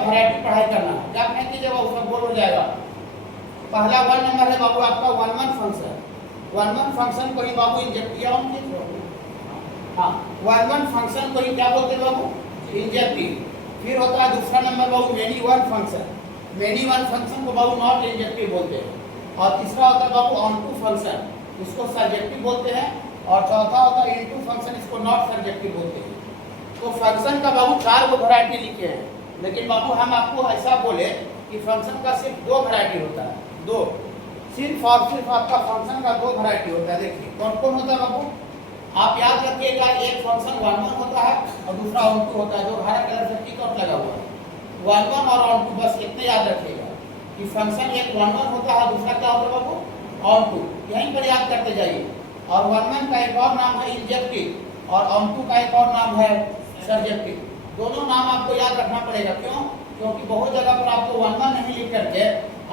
Variety पढ़ाई करना है। क्या कहें कीजिएगा, उसका बोल हो जाएगा। पहला 1 नंबर है बाबू आपका 1 1 फंक्शन। 1 1 फंक्शन को ही बाबू इंजेक्ट किया हम हाँ 1 1 फंक्शन को ही क्या बोलते हैं बाबू, इंजेक्टिव। फिर होता है दूसरा नंबर बाबू many one function. Many one function को बाबू नॉट इंजेक्टिव बोलते हैं। और तीसरा होता है बाबू ऑन टू फंक्शन, इसको सर्जेक्टिव बोलते हैं। और चौथा होता है इनटू फंक्शन, इसको नॉट सर्जेक्टिव बोलते हैं। तो फंक्शन का बाबू 4 गो वैरायटी लिखे हैं, लेकिन बाबू हम आपको ऐसा बोले कि फंक्शन का सिर्फ 2 वैरायटी होता है, 2, सिर्फ और सिर्फ आपका फंक्शन का 2 वैरायटी होता है। देखिए कौन कौन होता है बाबू, आप याद रखिएगा। एक फंक्शन 1 1 होता है और दूसरा ऑन टू होता है, जो हरा कलर से टिक आउट लगा हुआ है। 1 1 और ऑन टू, बस इतने याद रखिएगा कि फंक्शन एक 1 1 होता है, दूसरा क्या होता है बाबू, ऑन टू। यहीं पर याद करते जाइए। और 1 1 का एक और नाम है इंजेक्टिव और ऑन टू का एक और नाम है सर्जेक्टिव। दोनों नाम आपको याद रखना पड़ेगा। क्यों? क्योंकि बहुत जगह पर आपको 1 1 नहीं लिख करके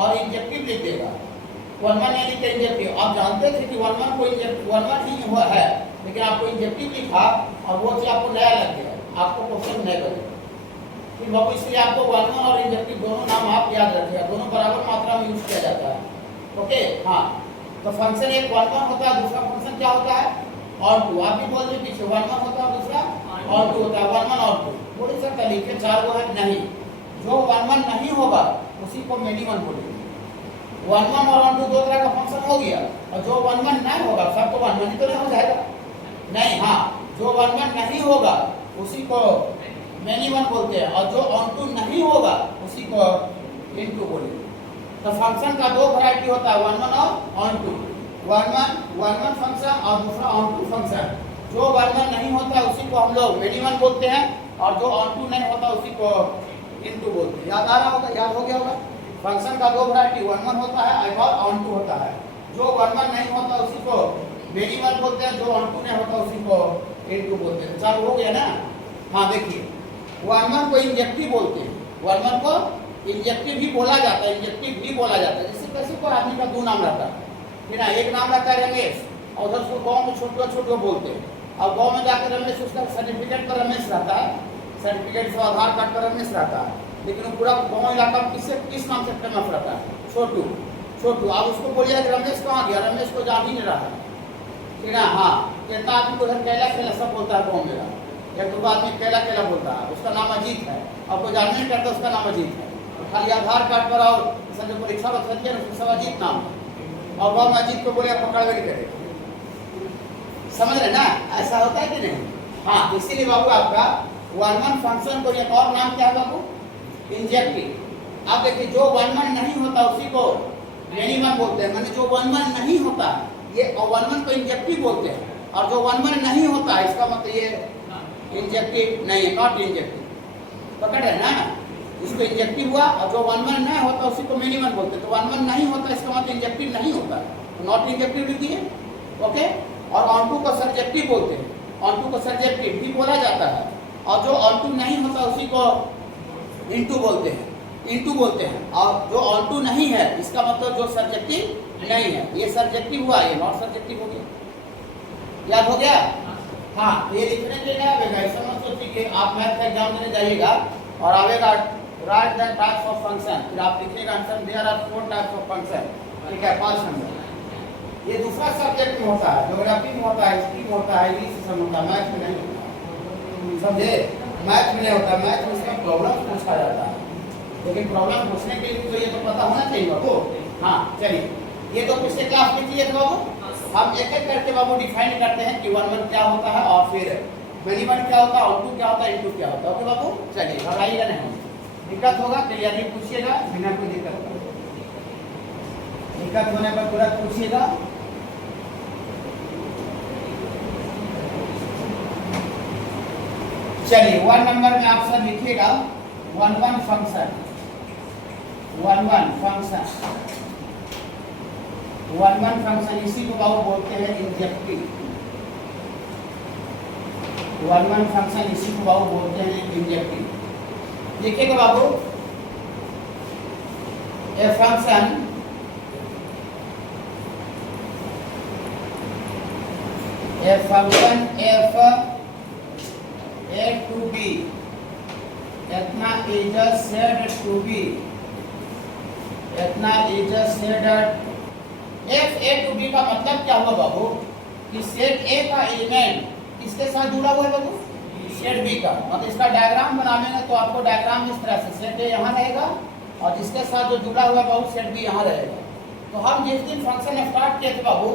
और इंजेक्टिव लिख देगा। 1 1 नहीं लिख के इंजेक्टिव। आप जानते थे कि 1 1 को 1 1 ही हुआ है, लेकिन आपको इंजेक्टिव लिखा और वो चीज आपको नया लग गया, आपको क्वेश्चन नहीं बनेगा। फिर बाबू इसलिए आपको 1 1 और इंजेक्टिव दोनों नाम आप याद रखिएगा, दोनों बराबर मात्रा में यूज किया जाता है। ओके हाँ, तो फंक्शन एक 1 1 होता है, दूसरा फंक्शन क्या होता है, ऑन टू। आप भी बोल दीजिए पीछे 1 1 होता है, दूसरा ऑन टू होता है। 1 1 ऑन टू थोड़ी सा लिखे, 4 गो है नहीं। जो 1 1 नहीं होगा उसी को मेनी वन बोलेंगे। 1 1 और ऑन टू 2 तरह का फंक्शन हो गया, और जो 1 1 नहीं होगा सब तो 1 1 ही तो नहीं हो जाएगा, नहीं। हाँ, जो 1 1 नहीं होगा उसी को मेनी वन बोलते हैं, और जो ऑन टू नहीं होगा उसी को इनटू बोलेंगे। तो फंक्शन का 2 वैरायटी होता है, 1 1 और ऑन टू। 1 1 फंक्शन और दूसरा ऑन टू फंक्शन। जो 1 1 नहीं होता उसी को हम लोग मेनी वन बोलते हैं, और जो ऑन टू नहीं होता उसी को इनटू बोलते हैं। याद आ रहा होगा, याद हो गया होगा। फंक्शन का 2 वैरायटी, 1 1 होता है और ऑन टू होता है। जो 1 1 नहीं होता उसी को मेनी वन बोलते हैं, जो ऑन टू नहीं होता उसी को इनटू बोलते हैं। चालू हो गया ना। हाँ देखिए, 1 1 को इंजेक्टिव बोलते हैं, 1 1 को इंजेक्टिव भी बोला जाता है, इंजेक्टिव भी बोला जाता है। जैसे कैसे कोई आदमी का 2 नाम रहता है ना, एक नाम रहता है रमेश, और उधर उसको गाँव में छोटे छोटे बोलते हैं। अब गाँव में जाकर रमेश, उसका सर्टिफिकेट पर रमेश रहता है, सर्टिफिकेट से आधार कार्ड पर रमेश रहता है, लेकिन वो पूरा गाँव इलाका में किस नाम से फेमस रहता है, छोटू। छोटू, आप उसको बोलिए कि रमेश कहाँ गया, रमेश को जान ही नहीं रहा है ना। हाँ, कितना आदमी को उधर कैला कैला सब बोलता है गाँव में, एक 2 आदमी कैला कैला बोलता है, उसका नाम अजीत है। आपको जानने नहीं करता उसका नाम अजीत है, खाली आधार कार्ड पर और जो परीक्षा में खर्च है सब अजीत नाम है, और गाँव में अजीत को बोले पकड़वे नहीं करे। समझ रहे ना, ऐसा होता है कि नहीं। हाँ, इसीलिए बाबू आपका 1 1 फंक्शन को एक और नाम क्या है बाबू, इंजेक्टिव। अब देखिए, जो 1 1 नहीं होता उसी को मेनी वन बोलते हैं, माने जो 1 1 नहीं होता ये 1 1 को इंजेक्टिव बोलते हैं, और जो 1 1 नहीं होता इसका मतलब ये इंजेक्टिव नहीं है, नॉट इंजेक्टिव। पकड़ है ना, इसको इंजेक्टिव हुआ, और जो 1 1 नहीं होता उसी को मेनी वन बोलते हैं। तो 1 1 नहीं होता इसका मतलब इंजेक्टिव नहीं होता, तो नॉट इंजेक्टिव लिख दिए। ओके, और ऑन टू को सर्जेक्टिव बोलते हैं, ऑन टू को सर्जेक्टिव भी बोला जाता है, और जो ऑन टू नहीं होता उसी को इनटू बोलते हैं, इनटू बोलते हैं। और जो ऑन टू नहीं है इसका मतलब जो सर्जेक्टिव नहीं है, ये सर्जेक्टिव हुआ, ये नॉट सर्जेक्टिव हो गया। याद हो गया। हाँ, ये लिखने के लिए आवेगा, ऐसा मत सोचिए कि आप मैथ का एग्जाम देने जाइएगा और आवेगा write the types of function, फिर आप लिखिएगा answer there are 4 types of function, ठीक है, 5 नंबर। ये दूसरा सब्जेक्ट में होता है, ज्योग्राफी में होता है, हिस्ट्री में होता है, इंग्लिश में होता है, मैथ में नहीं होता। समझे, मैथ में नहीं होता, मैथ में इसका प्रॉब्लम पूछा जाता है, लेकिन प्रॉब्लम पूछने के लिए तो ये तो पता होना चाहिए बाबू। हाँ चलिए, ये तो पिछले क्लास में किए थे बाबू। हम एक एक करके बाबू डिफाइन करते हैं कि 1 1 क्या होता है, और फिर मेनी वन क्या होता है, ऑन टू क्या होता है, इनटू क्या होता है। ओके बाबू, चलिए घबराइएगा नहीं, दिक्कत होगा क्लियरली पूछिएगा, बिना कोई दिक्कत होने पर तुरंत पूछिएगा। चलिए 1 नंबर में आप सब लिखिएगा 1 1 फंक्शन, 1 1 फंक्शन, 1 1 फंक्शन, इसी को बाबू बोलते हैं इंजेक्टिव। 1 1 फंक्शन इसी को बाबू बोलते हैं इंजेक्टिव। लिखिएगा बाबू, a function f a to b, इतना इज सेड टू बी, इतना is said F A to B का मतलब क्या हुआ बाबू कि सेट ए का एलिमेंट किसके साथ जुड़ा हुआ है बाबू, सेट बी का। मतलब इसका डायग्राम बनाएंगे तो आपको डायग्राम इस तरह से सेट ए यहाँ रहेगा और जिसके साथ जो जुड़ा हुआ है बाबू सेट बी यहाँ रहेगा। तो हम जिस दिन फंक्शन स्टार्ट किए थे बाबू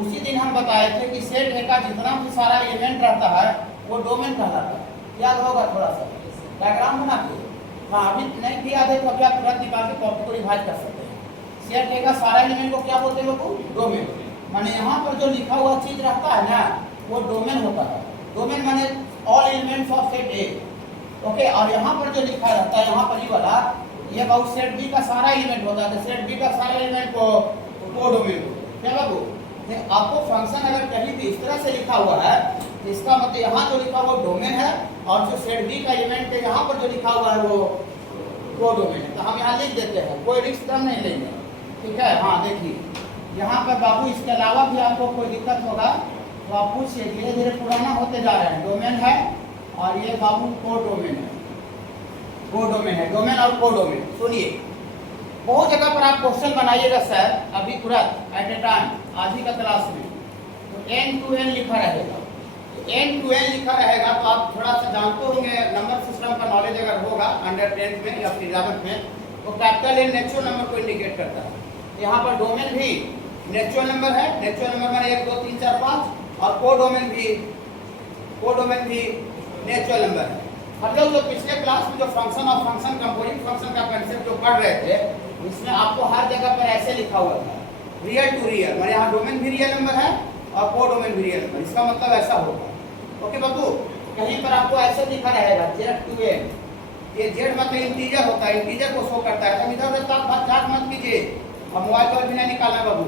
उसी दिन हम बताए थे कि सेट ए का जितना भी सारा एलिमेंट रहता है वो डोमेन कहलाता है। याद होगा थोड़ा सा डायग्राम बना के? हाँ, अभी नहीं भी याद है तो अभी आप तुरंत निकाल के टॉपिक को रिवाइज कर सकते हैं। सेट ए का सारा एलिमेंट को क्या बोलते हैं बाबू, डोमेन। माने यहाँ पर जो लिखा हुआ चीज रहता है ना वो डोमेन होता है। डोमेन माने all elements of set A, okay. और यहाँ पर जो लिखा रहता है यहाँ पर ये वाला ये बाबू सेट बी का सारा एलिमेंट होता है। तो सेट बी का सारा एलिमेंट को डोमेन क्या बाबू। आपको फंक्शन अगर कहीं भी इस तरह से लिखा हुआ है इसका मतलब यहाँ जो लिखा हुआ डोमेन है और जो सेट बी का एलिमेंट है यहाँ पर जो लिखा हुआ है वो डोमेन है। तो हम यहाँ लिख देते हैं, कोई रिस्क हम नहीं लेंगे, ठीक है। हाँ देखिए यहाँ पर बाबू इसके अलावा भी आपको कोई दिक्कत होगा तो आप पूछिए, धीरे धीरे पुराना होते जा रहे हैं। डोमेन है और ये बाबू को डोमेन है, को डोमेन है, डोमेन और को डोमेन। सुनिए बहुत जगह पर आप क्वेश्चन बनाइएगा सर अभी तुरंत एट ए टाइम आज ही का क्लास में, तो एन टू एन लिखा रहेगा। तो एन टू एन लिखा रहेगा तो आप थोड़ा सा जानते होंगे, नंबर सिस्टम का नॉलेज अगर होगा अंडर 10th में या फिर 11th में, तो कैपिटल एन नेचुरल नंबर को इंडिकेट करता है। यहाँ पर डोमेन भी नेचुरल नंबर है, नेचुरल नंबर मैंने 1 2 3 4 5, और को डोमेन भी नेचुरल नंबर है। हम लोग जो पिछले क्लास में जो फंक्शन और फंक्शन कंपोजिट फंक्शन का कंसेप्ट जो पढ़ रहे थे इसमें आपको हर जगह पर ऐसे लिखा हुआ था रियल टू रियल, मतलब यहाँ डोमेन भी रियल नंबर है और को डोमेन भी रियल नंबर, इसका मतलब ऐसा होगा। ओके बाबू, कहीं पर आपको ऐसे लिखा रहेगा जेड टू एन, ये जेड मतलब इंटीजर होता है, इंटीजर को शो करता है। तो इधर उधर बात चाट मत कीजिए, अब मोबाइल पर भी नहीं निकालना बाबू,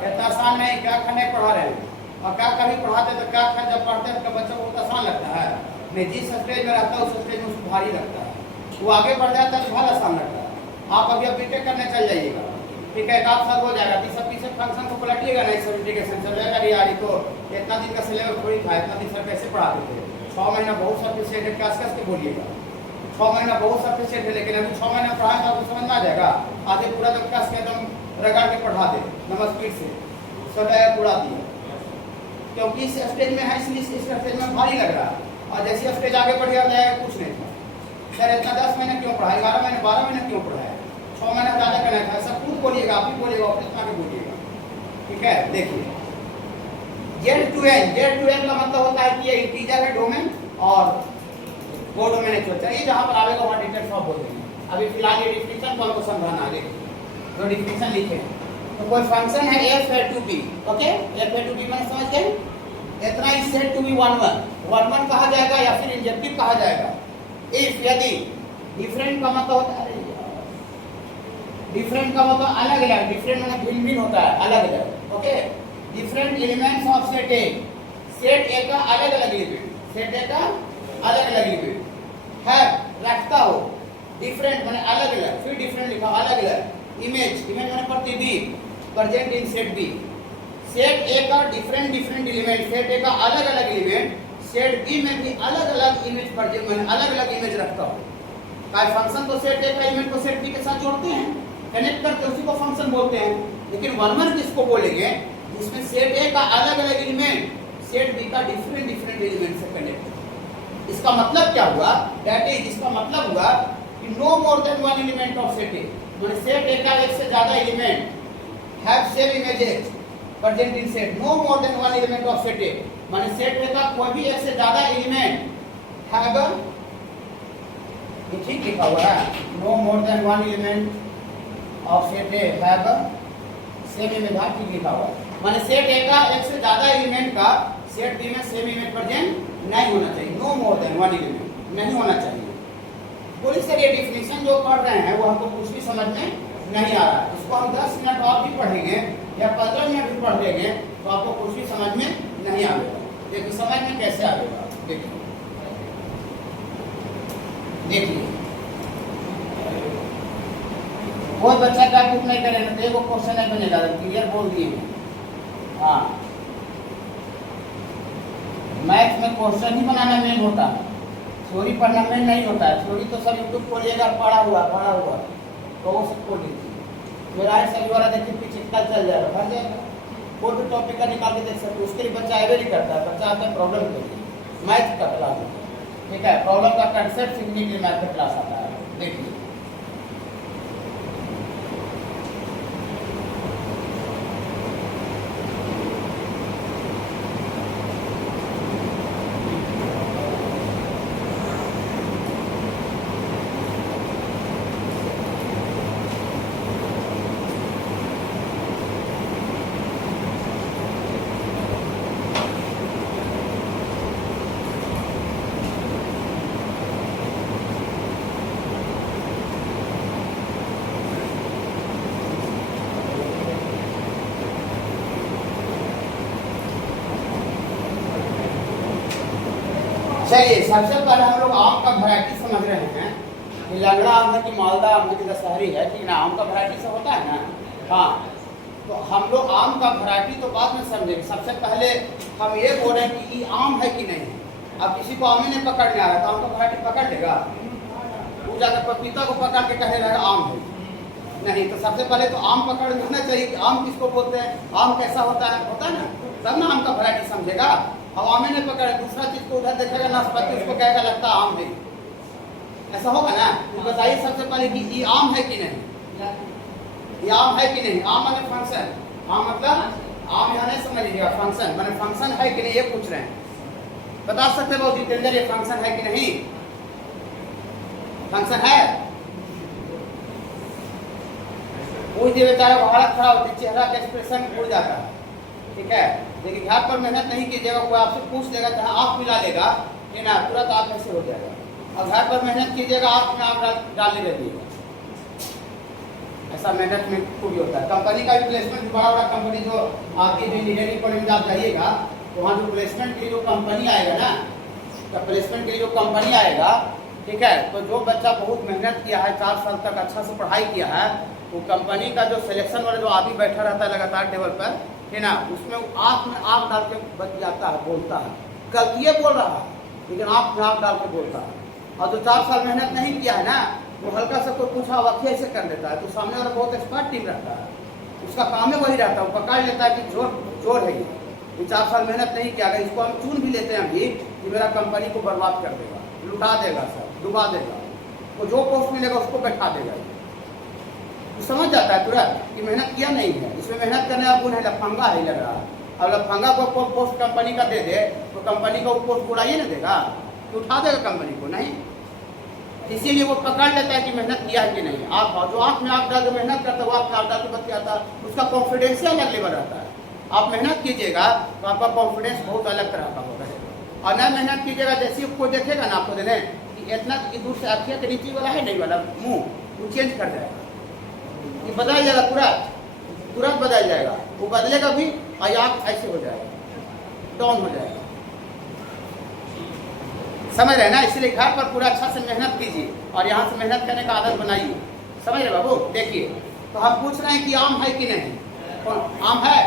इतना आसान नहीं। क्या नहीं पढ़ा रहे हैं और क्या कभी पढ़ाते तो क्या जब पढ़ते हैं तो बच्चों को बहुत आसान लगता है, नहीं जिस स्टेज में रहता है उस स्टेज में उसको भारी लगता है, वो आगे बढ़ जाता है तो बहुत आसान लगता है। आप अभी बीटेक करने चल जाइएगा, ठीक है, 1 साल हो जाएगा, 20 फंक्शन को पलटिएगा नहीं, सर्टिफिकेशन चल जाएगा। यार तो इतना दिन का सिलेबस थोड़ी था, इतना दिन सर कैसे पढ़ाते थे, 6 महीना बहुत सफिशिएंट है, कस के बोलिएगा 6 महीना बहुत सफिशिएंट है, लेकिन अभी 6 महीना पढ़ाएंगे तो समझ में आ जाएगा। आधे पूरा तो कस के एकदम रगड़ के पढ़ा दे नंबर स्पीड से सब पूरा दिया, क्योंकि इस स्टेज में है इसलिए इस स्टेज में भारी लग रहा है। और जैसे स्टेज आगे बढ़ जाएगा कुछ नहीं था, सर इतना 10 महीने क्यों पढ़ा, 11 महीने 12 महीने क्यों पढ़ाया, 6 महीने ज़्यादा करना था। सब खुद बोलिएगा, आप ही बोलिएगा, आप इतना के बोलिएगा, ठीक है। देखिए जेड टू एन का मतलब होता है कि ये इंटीजर है डोमेन और वो डोमेन है। चलिए जहाँ पर आएगा वहाँ डिटेल्स आप बोल देंगे। अभी फिलहाल ये डिफिनेशन को हमको समझाना है। जो डिफिनेशन लिखे तो कोई फंक्शन है एफ है टू बी, ओके, एफ है टू बी मैंने समझ गए, इतना इज सेड टू बी 1 1 1 कहा जाएगा या फिर इंजेक्टिव कहा जाएगा। इफ यदि डिफरेंट का मतलब होता है, डिफरेंट का मतलब अलग अलग, डिफरेंट मतलब भिन्न भिन्न होता है, अलग अलग, okay. Different elements of set A, set A का अलग अलग एलिमेंट, सेट ए का अलग अलग एलिमेंट है रखता हो, डिफरेंट माने अलग अलग, फिर डिफरेंट लिखा अलग अलग, इमेज माने प्रतिबिंब present in set B. Set A का डिफरेंट एलिमेंट, सेट ए का अलग अलग एलिमेंट सेट बी में भी अलग अलग इमेज प्रेजेंट माने अलग अलग इमेज रखता हो। का फंक्शन तो सेट ए का एलिमेंट को सेट बी के साथ जोड़ते हैं, कनेक्ट करते हैं, उसी को फंक्शन बोलते हैं। लेकिन 1 1 किसको बोलेंगे, जिसमें सेट ए का अलग अलग एलिमेंट सेट बी का डिफरेंट एलिमेंट से कनेक्ट। इसका मतलब क्या हुआ, दैट इज इसका मतलब हुआ कि no more than 1 element of set A, माने सेट ए का एक से ज्यादा element have same images present in set, no more than 1 element of set A, माने सेट ए का कोई भी एक से ज्यादा एलिमेंट हैव, ये ठीक लिखा हुआ है, no more than 1 element of set A have same image, ठीक लिखा हुआ है। माने सेट ए का एक से ज्यादा एलिमेंट का सेट बी में सेम इमेज प्रेजेंट नहीं होना चाहिए, नो मोर देन 1 एलिमेंट नहीं होना चाहिए। बोलिए सर ये डिफिनेशन जो पढ़ रहे हैं वो हमको कुछ भी समझ में नहीं आ रहा, इसको हम 10 मिनट और भी पढ़ेंगे या 15 मिनट भी पढ़ लेंगे तो आपको कुछ भी समझ में नहीं आएगा। देखिए समझ में कैसे आएगा, देखिए कोई बच्चा का कुछ नहीं करेगा तो एक क्वेश्चन नहीं बनेगा, क्लियर बोल दिए। हाँ मैथ में क्वेश्चन ही बनाना मेन होता है, थ्योरी पढ़ना में नहीं होता है, थ्योरी तो सब यूट्यूब खोलिएगा पढ़ा हुआ तो वो सब खोल लीजिए। मेरा है सभी वाला देखिए पीछे कल चल जाएगा, भर जाएगा, कोई भी टॉपिक का निकाल के देख सकते। उसके लिए बच्चा अवेयर ही करता है, बच्चा आता है प्रॉब्लम के लिए, मैथ का क्लास में, ठीक है, प्रॉब्लम का कंसेप्ट सीखने के लिए मैथ का क्लास आता है। देखिए चलिए, सबसे पहले हम लोग आम का वैरायटी समझ रहे हैं कि लंगड़ा आम है कि मालदा आम है कि दशहरी है, ठीक ना, आम का वैरायटी से होता है ना। हाँ, तो हम लोग आम का वैरायटी तो बाद में समझेंगे, सबसे पहले हम ये बोल रहे हैं कि ये आम है कि नहीं। अब किसी को आम ही नहीं पकड़ने आ रहा तो आम का वैरायटी पकड़ लेगा, वो जाकर पपीता को पकड़ के कहे रहेगा आम है नहीं। तो सबसे पहले तो आम पकड़ लेना चाहिए कि आम किसको बोलते हैं, आम कैसा होता है ना, तब ना आम का वैरायटी समझेगा। अब आम ही नहीं पकड़े, दूसरा चीज को उधर देखेगा नाशपाती, उसको कहेगा लगता आम है, ऐसा होगा ना। तो बताइए सबसे पहले कि ये आम है कि नहीं, ये आम है कि नहीं। आम माने फंक्शन, आम मतलब आम यहाँ नहीं समझ लीजिएगा, फंक्शन माने फंक्शन है कि नहीं ये पूछ रहे हैं। बता सकते हैं बहुत जितेंद्र ये फंक्शन है कि नहीं, फंक्शन है। पूछ दिए बेचारा भारत खड़ा होती, चेहरा का एक्सप्रेशन उड़ जाता है, ठीक है। लेकिन घर पर मेहनत नहीं कीजिएगा, कोई आपसे पूछ लेगा जहाँ आँख मिला लेगा कि ना, तुरंत आप ऐसे हो जाएगा। और घर पर मेहनत कीजिएगा, आँख में आँख डालने रहिएगा, ऐसा मेहनत में खूब होता है। कंपनी का भी प्लेसमेंट, बड़ा बड़ा कंपनी जो आपकी जो इंजीनियरिंग कॉलेज में आप जाइएगा तो वहाँ जो प्लेसमेंट के लिए जो कंपनी आएगा ना, तो प्लेसमेंट के लिए जो कंपनी आएगा, ठीक है, तो जो बच्चा बहुत मेहनत किया है, 4 साल तक अच्छा से पढ़ाई किया है, वो कंपनी का जो सिलेक्शन वाला जो आदमी बैठा रहता है लगातार टेबल पर, है ना, उसमें आँख में आँख डाल के बच जाता है, बोलता है, गलतियाँ बोल रहा है लेकिन आँख में आँख डाल के बोलता है। और जो 4 साल मेहनत नहीं किया है ना, वो हल्का सा कोई पूछा वाक्य ऐसे कर देता है, तो सामने वाला बहुत एक्सपर्ट टीम रहता है, उसका काम है वही रहता है, वो पकड़ लेता है कि जोर है ये 4 साल मेहनत नहीं किया, अगर इसको हम चुन भी लेते हैं अभी कि मेरा कंपनी को बर्बाद कर देगा, लुटा देगा, सब डुबा देगा, वो जो पोस्ट मिलेगा उसको बैठा देगा। तो समझ जाता है तुरंत कि मेहनत किया नहीं है, इसमें मेहनत करने का गुण है, लफंगा है लग रहा है। अब लफंगा को पोस्ट कंपनी का दे दे तो कंपनी का वो पोस्ट उड़ाइए ना देगा, तो उठा देगा कंपनी को नहीं। इसीलिए वो पकड़ लेता है कि मेहनत किया है कि नहीं। आप जो आँख में आँख डाल के मेहनत करता है, वो आँख में आँख डाल के बतियाता है, उसका कॉन्फिडेंस अलग लेवल रहता है। आप मेहनत कीजिएगा तो आपका कॉन्फिडेंस बहुत अलग तरह का होगा, और न मेहनत कीजिएगा, जैसे कोई देखेगा ना आपको देने कि इतना दूर से अखिया के नीचे वाला है नहीं वाला मुँह, वो चेंज कर जाएगा, ये बदल जाएगा, तुरंत बदल जाएगा, वो बदलेगा भी और आँख ऐसे हो जाएगा, डाउन हो जाएगा, समझ रहे ना। इसलिए घर पर पूरा अच्छा से मेहनत कीजिए और यहाँ से मेहनत करने का आदत बनाइए, समझ रहे बाबू। देखिए, तो हम पूछ रहे हैं कि आम है कि नहीं, कौन आम है,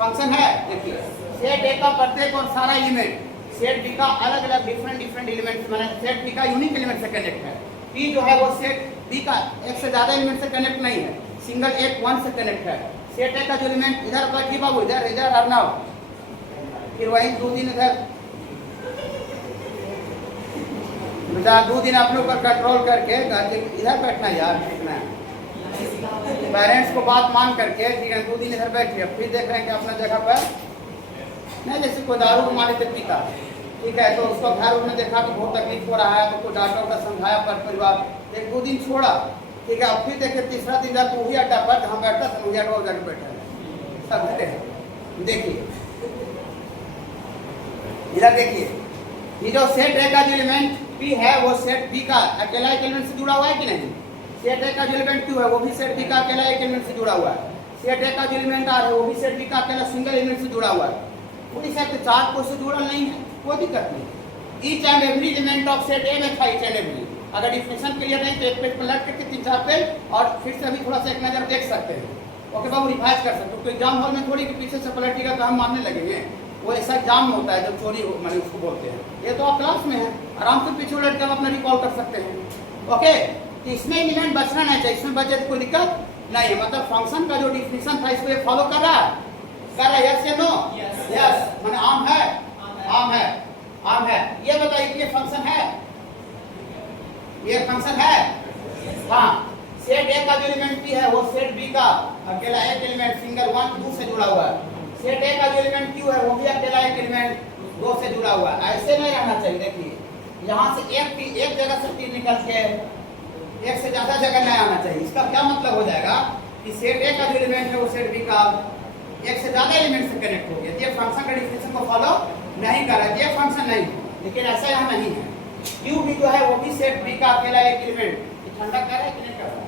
फंक्शन है। देखिए, सेट ए का प्रत्येक और सारा एलिमेंट सेट बी का अलग अलग डिफरेंट एलिमेंट, माने सेट बी का यूनिक एलिमेंट से कनेक्ट है। पी जो है वो सेट बी का एक से ज्यादा एलिमेंट से कनेक्ट नहीं है, सिंगल एक वन से कनेक्ट है। सेट ए का जो एलिमेंट इधर बैठिए बाबू, इधर अर्नव, फिर वही 2 दिन इधर, 2 दिन आप लोग पर कंट्रोल करके इधर बैठना यार, देखना पेरेंट्स को बात मान करके, ठीक है, 2 दिन इधर बैठिए, फिर देख रहे हैं कि अपना जगह पर नहीं। जैसे कोई दारू को माने तो पीता, ठीक है, तो उसको घर उन्होंने देखा कि बहुत तकलीफ हो रहा है, तो कोई डाक्टर का समझाया पर परिवार, 1-2 दिन छोड़ा, ठीक है, और फिर देखे तीसरा दिन जाकर वही अड्डा पर हम बैठता था, वही अड्डा जाकर बैठा है, समझते हैं। देखिए इधर देखिए, ये जो सेट ए का जो एलिमेंट पी है वो सेट बी का अकेला एक एलिमेंट से जुड़ा हुआ है कि नहीं। सेट ए का जो एलिमेंट क्यू है वो भी सेट बी का अकेला एक एलिमेंट से जुड़ा हुआ है। सेट ए का जो एलिमेंट आर है वो भी सेट बी का अकेला सिंगल एलिमेंट से जुड़ा हुआ है। पूरी सेट के 4 को से जुड़ा नहीं है, कोई दिक्कत नहीं। Each and every element of set ए में था, ईच एंड एवरी। अगर डिफिनेशन क्लियर नहीं तो एक पेज पर लट करके 3-4 पेज और फिर से अभी थोड़ा सा एक नजर देख सकते हैं। ओके बाबू, रिवाइज कर सकते हो, तो एग्जाम हॉल में थोड़ी कि पीछे से पलटिएगा तो हम मानने लगेंगे, वो ऐसा एग्जाम में होता है जब चोरी हो, मैंने उसको बोलते हैं। ये तो आप क्लास में है, आराम से पीछे उलट कर अपना रिकॉल कर सकते हैं। ओके, तो इसमें एलिमेंट बचना नहीं चाहिए, इसमें बचे तो कोई दिक्कत नहीं है। मतलब फंक्शन का जो डिफिनेशन था इसको ये फॉलो कर रहा है, यस या नो? यस, माने आम है, आम है, आम है। ये बताइए कि ये फंक्शन है, ये फंक्शन है? हाँ। सेट ए का जो एलिमेंट पी है वो सेट बी का अकेला एक एलिमेंट सिंगल 1 2 से जुड़ा हुआ है। सेट ए का जो एलिमेंट क्यू है वो भी अकेला एक एलिमेंट 2 से जुड़ा हुआ है। ऐसे नहीं रहना चाहिए। देखिए यहाँ से एक जगह से तीर निकल के एक से ज्यादा जगह नहीं आना चाहिए। इसका क्या मतलब हो जाएगा कि सेट ए का जो एलिमेंट है वो सेट बी का एक से ज्यादा एलिमेंट से कनेक्ट हो गया। ये फंक्शन का डिफिनेशन को फॉलो नहीं कर रहा है, ये फंक्शन नहीं। लेकिन ऐसा यहाँ नहीं है। क्यू भी जो है वो भी सेट बी का अकेला एक एलिमेंट। ठंडा कर रहा है कि नहीं कर रहा है?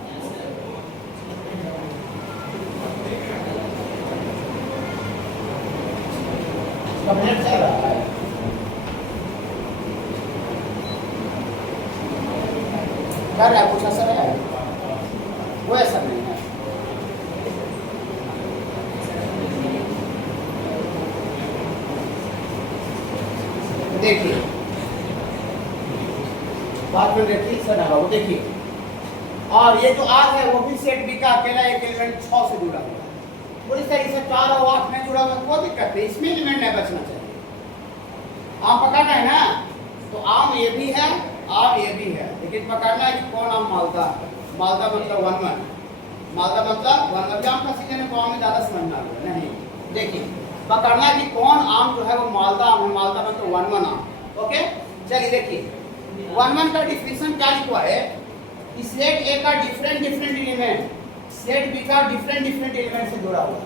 कंप्लीट चल रहा है। कर रहा है, कुछ असर है? वो असर नहीं है। देखिए बात में देखिए सर ना, वो देखिए। और ये जो आर है वो भी सेट बी का अकेला एक एलिमेंट 6 से जुड़ा हुआ है। पूरी तरीके से 4 और 8 में जुड़ा हुआ, कोई दिक्कत नहीं, इसमें एलिमेंट नहीं बचना चाहिए। आम पकड़ना है ना, तो आम ये भी है और ये भी है, लेकिन पकड़ना है कि कौन आम मालदा है। मालदा मतलब 1-1, मालदा मतलब 1-1। आम का सीजन है, आम में ज्यादा समझना होगा नहीं। देखिए पकड़ना है कि कौन आम जो है वो मालदा आम है। मालदा मतलब 1-1 आम। ओके, चलिए देखिए 1-1 का डिफिनेशन क्या लिखा है कि सेट ए का डिफरेंट एलिमेंट सेट बी का डिफरेंट एलिमेंट से जुड़ा हुआ है।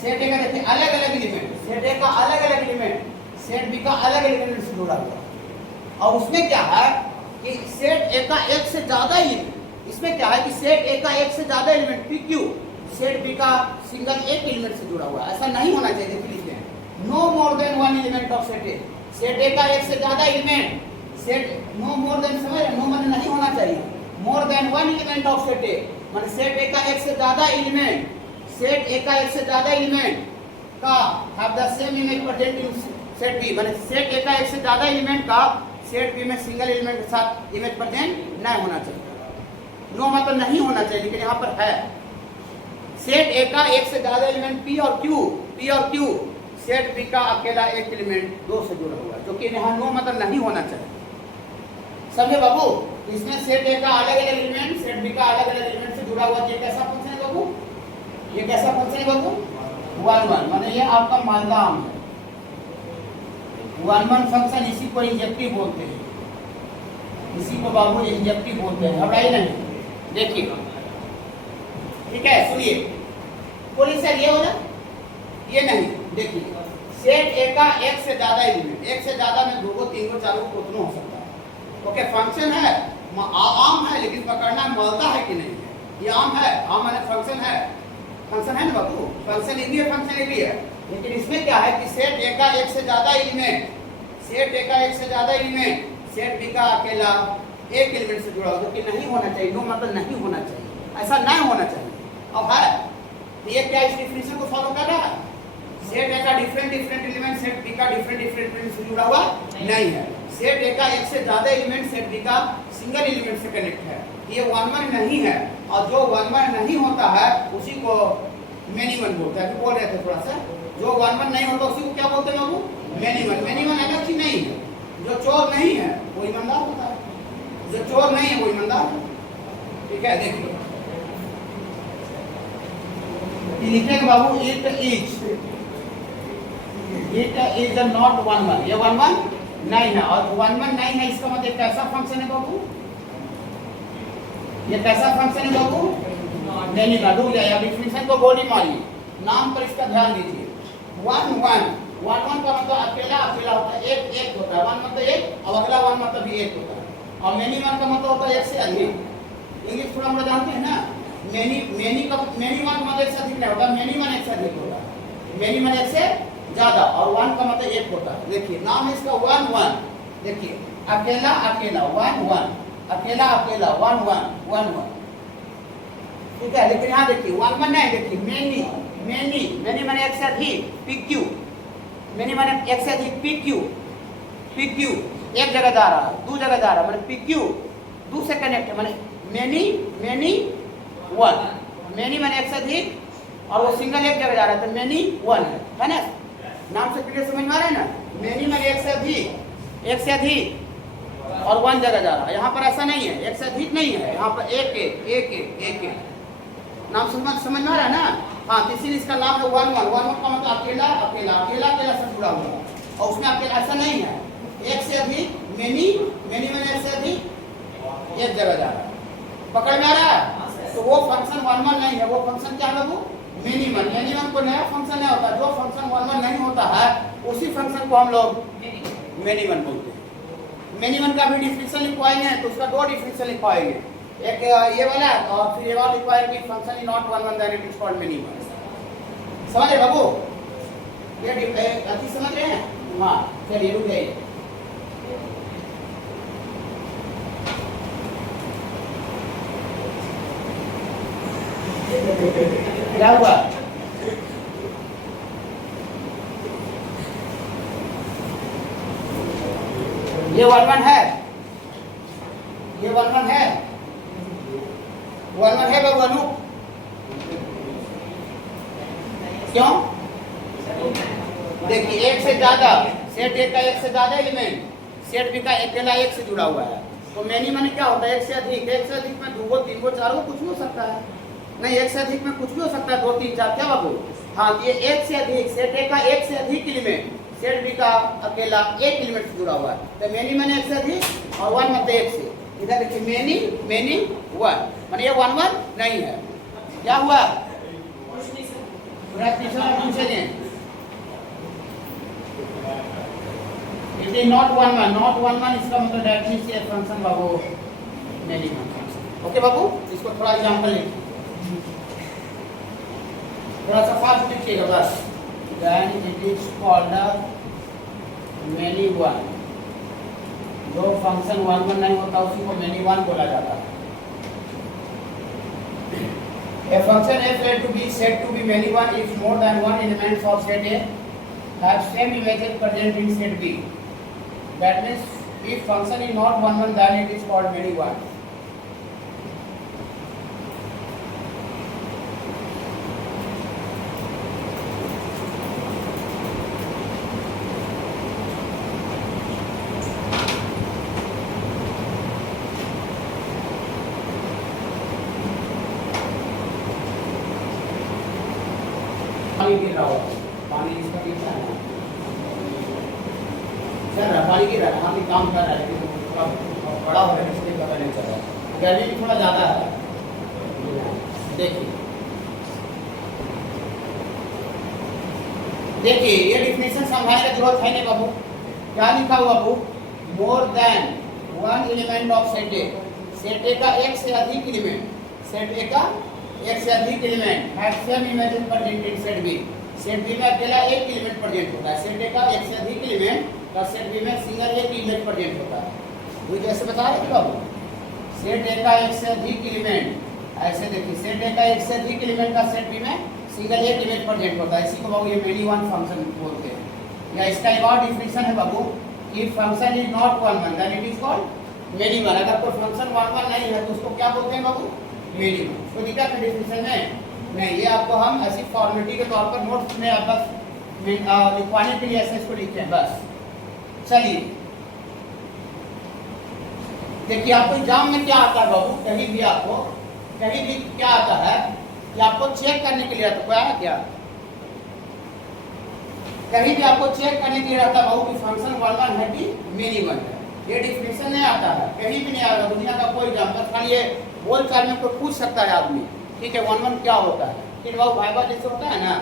सेट ए का देखिए अलग अलग एलिमेंट, सेट ए का अलग अलग एलिमेंट सेट बी का अलग एलिमेंट से जुड़ा हुआ है। और उसमें क्या है कि सेट ए का एक से ज्यादा एलिमेंट, इसमें क्या है कि सेट ए का एक से ज्यादा element P Q set B का सिंगल एक एलिमेंट से जुड़ा हुआ है। ऐसा नहीं होना चाहिए। देखिए लिखते हैं no more than 1 element of set A. Set A का एक से ज्यादा element, set no more than, समझ रहे? नो माने नहीं होना चाहिए। More than 1 element of set A माने सेट ए का एक से ज्यादा एलिमेंट, सेट ए का एक से ज्यादा एलिमेंट का have the same image present in set B. माने सेट ए का एक से ज्यादा एलिमेंट का सेट बी में सिंगल एलिमेंट के साथ इमेज प्रेजेंट नहीं होना चाहिए। नो मतलब नहीं होना चाहिए, लेकिन यहाँ पर है। सेट ए का एक से ज्यादा एलिमेंट पी और क्यू सेट बी का अकेला एक एलिमेंट 2 से जुड़ा हुआ है, जो कि यहाँ नो मतलब नहीं होना चाहिए। समझे बाबू? इसमें सेट ए का अलग अलग एलिमेंट सेट बी का अलग अलग एलिमेंट से जुड़ा हुआ। ये कैसा फंक्शन है बाबू? ये कैसा फंक्शन है बाबू? 1-1 माने ये आपका मालदा आम है। 1-1 फंक्शन, इसी को इंजेक्टिव बोलते हैं, इसी को बाबू इंजेक्टिव बोलते हैं। घबराइए नहीं। देखिए ठीक है, सुनिए। बोलिए सर ये होना, ये नहीं। देखिए सेट ए का एक से ज्यादा एलिमेंट, एक से ज्यादा में 2 को 3 को 4 को उतना हो सकता है। ओके, फंक्शन है, आम है, लेकिन पकड़ना मालदा है कि नहीं है। ये आम है, आम माने फंक्शन है। फंक्शन है ना बाबू? फंक्शन ये भी है, फंक्शन ये भी है। लेकिन इसमें क्या है कि सेट ए का एक से ज्यादा एलिमेंट, सेट ए का एक से ज्यादा एलिमेंट सेट बी का अकेला एक एलिमेंट से जुड़ा हो, जो कि नहीं होना चाहिए। नो मतलब नहीं होना चाहिए, ऐसा नहीं होना चाहिए। अब है ये क्या इस डिफिनेशन को फॉलो कर रहा है? सेट ए का डिफरेंट एलिमेंट सेट बी का डिफरेंट एलिमेंट से जुड़ा हुआ नहीं है। सेट ए का एक से ज्यादा एलिमेंट सेट बी का सिंगल एलिमेंट से कनेक्ट है। ये 1-1 नहीं है, और जो 1-1 नहीं होता है उसी को मेनी वन बोलते हैं। बोल रहे थे थोड़ा सा, जो 1-1 नहीं होता उसी को क्या बोलते हैं बाबू? Many one. मेनी वन अलग चीज नहीं है। जो चोर नहीं है वो ईमानदार होता है, जो चोर नहीं है वो ईमानदार है। ठीक है, देखिए लिखेंगे बाबू इट इज नॉट 1-1। ये 1-1 नहीं है, और 1-1 नहीं है इसका मतलब कैसा फंक्शन है बाबू? ये कैसा फंक्शन है बाबू? नहीं ना डूब जाए। डिफिनेशन को गोली मारिए, नाम पर इसका ध्यान दीजिए। 1-1 का मतलब अकेला होता है, एक होता है। 1 मतलब एक, और अगला 1 मतलब भी एक होता है। और मेनी वन का मतलब होता है एक से अधिक। इंग्लिश थोड़ा मोड़ा जानते हैं ना? मेनी वन का मतलब एक से अधिक नहीं होता, मेनी वन एक से अधिक होता है। मेनी वन एक से ज्यादा, और 1 का मतलब एक होता है। देखिए नाम है इसका 1-1। देखिए अकेला 1-1, अकेला 1-1। ठीक है, लेकिन यहाँ देखिए 1-1 नहीं, देखिए मेनी माने एक से अधिक, पी क्यू मेनी माने एक से अधिक पी क्यू एक जगह जा रहा है, दो जगह जा रहा है, माने पी क्यू दो से कनेक्ट है, माने मेनी वन। मेनी माने एक से अधिक और वो सिंगल एक जगह जा रहा है तो मेनी वन है ना। नाम से क्लियर समझ में आ रहा है ना। मेनी माने एक से अधिक और वन जगह जा रहा है। यहाँ पर ऐसा नहीं है, एक से अधिक नहीं है, यहाँ पर एक नाम समझ में आ रहा है ना। हाँ, इसीलिए इसका नाम है वन वन का मतलब अकेला से जुड़ा हुआ और उसमें अकेला ऐसा नहीं है। एक से अधिक मेनी माने एक से अधिक एक जगह जा रहा है। पकड़ में आ रहा है। तो वो फंक्शन वन वन नहीं है, वो फंक्शन क्या है वो मेनी वन को नया फंक्शन नहीं होता। जो फंक्शन वन वन नहीं होता है उसी फंक्शन को हम लोग मेनी वन बोलते हैं। मेनी वन का भी डिफिनेशन लिखवाएंगे तो उसका दो डिफिनेशन लिखवाएंगे, एक ये वाला और फिर ये वाला लिखवाएंगे कि function is not one one that it is called many one. समझ रहे बाबू? ये अति समझ रहे हैं? हाँ, चलिए रुक जाइए। क्या हुआ? ये वन वन है, ये वन वन है बाबू अनूप। क्यों? देखिए एक से ज्यादा सेट ए का एक से ज्यादा एलिमेंट सेट बी का अकेला एक से जुड़ा हुआ है तो मेनी माने क्या होता है? एक से अधिक में दो तीन गो चार गो कुछ भी हो सकता है। नहीं, एक से अधिक में कुछ भी हो सकता है, दो तीन चार। क्या बाबू? हाँ, ये एक से अधिक सेट ए का एक से अधिक एलिमेंट सेट बी का अकेला एक एलिमेंट से जुड़ा हुआ है तो मेनी माने एक से अधिक और वन मतलब एक से। इधर देखिए मेनी वन माने ये वन वन नहीं है। क्या हुआ? पूछेंगे it is not one one इसका मतलब डायरेक्टली से फंक्शन बाबू मेनी वन फंक्शन। ओके बाबू, इसको थोड़ा एग्जांपल लिखिए, थोड़ा सा फास्ट लिखिएगा बस। Then it is called many one. जो फंक्शन वन वन नहीं होता उसी को मेनी वन बोला जाता है। A function f to be said to be many one if more than one elements of set A have same images present in set B. That means if function is not one one then it is called many one. पानी गिर रहा होगा, पानी इसका गिरता है ना, चल रहा पानी गिर रहा है। हाँ, काम कर रहा है लेकिन थोड़ा बड़ा हो रहा है इसलिए पता नहीं चल रहा। गर्मी भी थोड़ा ज़्यादा है। देखिए ये डिफिनेशन समझाने की जरूरत है नहीं बाबू। क्या लिखा हुआ बाबू? More than one element of set A. Set A का एक से अधिक एलिमेंट, सेट ए का एक से अधिक एलिमेंट है same images present in set B. Set B में अकेला एक एलिमेंट प्रेजेंट होता है। सेट ए का एक से अधिक एलिमेंट का सेट बी में सिंगल एक इमेज प्रेजेंट होता है। वो जैसे बता रहे थे बाबू, सेट ए का एक से अधिक एलिमेंट, ऐसे देखिए सेट ए का एक से अधिक एलिमेंट का सेट बी में सिंगल एक इमेज प्रेजेंट होता है। इसी को बाबू ये मेनी वन फंक्शन बोलते हैं। या इसका एक और डिफिनेशन है बाबू, if function is not one one then it is called many one. अगर कोई फंक्शन वन वन नहीं है तो उसको क्या बोलते हैं बाबू? Many one. तो दिखा था डिफिनेशन में नहीं, ये आपको हम ऐसी फॉर्मेलिटी के तौर पर नोट्स में आप बस लिखवाने के लिए ऐसे इसको लिखते हैं बस। चलिए देखिए आपको एग्जाम में क्या आता है बाबू, कहीं भी क्या आता है कि आपको चेक करने के लिए आता है। क्या है? क्या कहीं भी आपको चेक करने के लिए आता है बाबू कि फंक्शन वन वन है कि मेनी वन है। ये डिफिनेशन नहीं आता है, कहीं भी नहीं आता दुनिया का कोई एग्जाम। बस खाली ये बोल चाल में कोई पूछ सकता है आदमी, ठीक है, वन वन क्या होता है। फिर बाबू वाइवा जैसे होता है ना,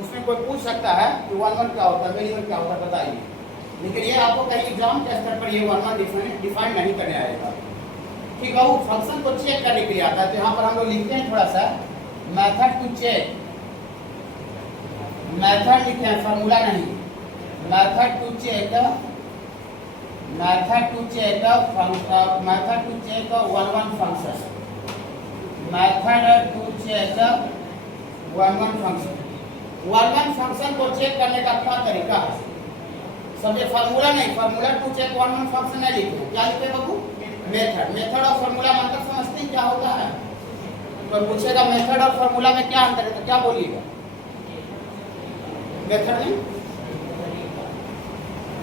उसमें कोई पूछ सकता है कि वन वन क्या होता है, मेनी वन क्या होता है, बताइए। लेकिन ये आपको कहीं एग्जाम के स्तर पर ये वन वन डिफाइन नहीं करने आएगा। ठीक है, वो फंक्शन को चेक करने के लिए आता है। तो यहाँ पर हम लोग लिखते हैं थोड़ा सा मेथड टू चेक। मेथड लिखे हैं, फार्मूला नहीं। Method to check one one function. Method to check one one function. One one function को चेक करने का क्या तरीका है? सब ये फार्मूला नहीं, formula to check one one function नहीं लिखे, क्या लिखे बाबू? मेथड। मेथड और फार्मूला में अंतर समझते हैं क्या होता है? तो पूछेगा मेथड और फार्मूला में क्या अंतर है, तो क्या बोलिएगा? मेथड में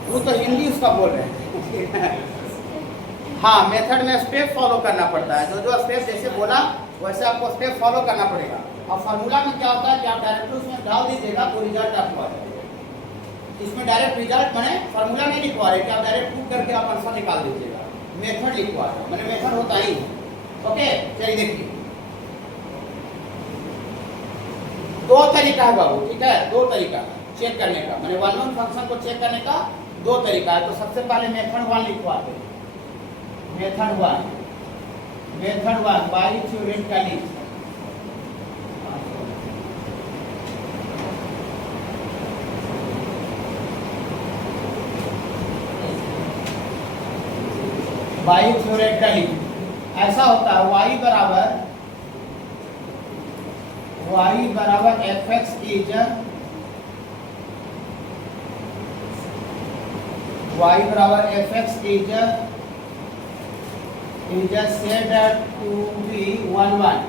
वो तो हिंदी उसका बोल रहे हैं हाँ, मेथड में स्टेप फॉलो करना पड़ता है, जो जो स्टेप जैसे बोला वैसे आपको स्टेप फॉलो करना पड़ेगा। और फार्मूला में क्या होता है कि आप डायरेक्टली उसमें डाल दीजिएगा तो रिजल्ट आपको आ जाएगा। इसमें डायरेक्ट रिजल्ट मैंने फार्मूला नहीं लिखवा रहे कि आप डायरेक्ट प्रूव करके आप आंसर निकाल दीजिएगा, मेथड लिखवा रहे, मैंने मेथड होता ही। ओके, चलिए देखिए, दो तरीका है बाबू, ठीक है, दो तरीका चेक करने का, मैंने वन वन फंक्शन को चेक करने का दो तरीका है। तो सबसे पहले मेथड वन लिखवाते हैं, method one by theoretically. By theoretically ऐसा होता है y बराबर fx इज y बराबर fx is said to be 1 1.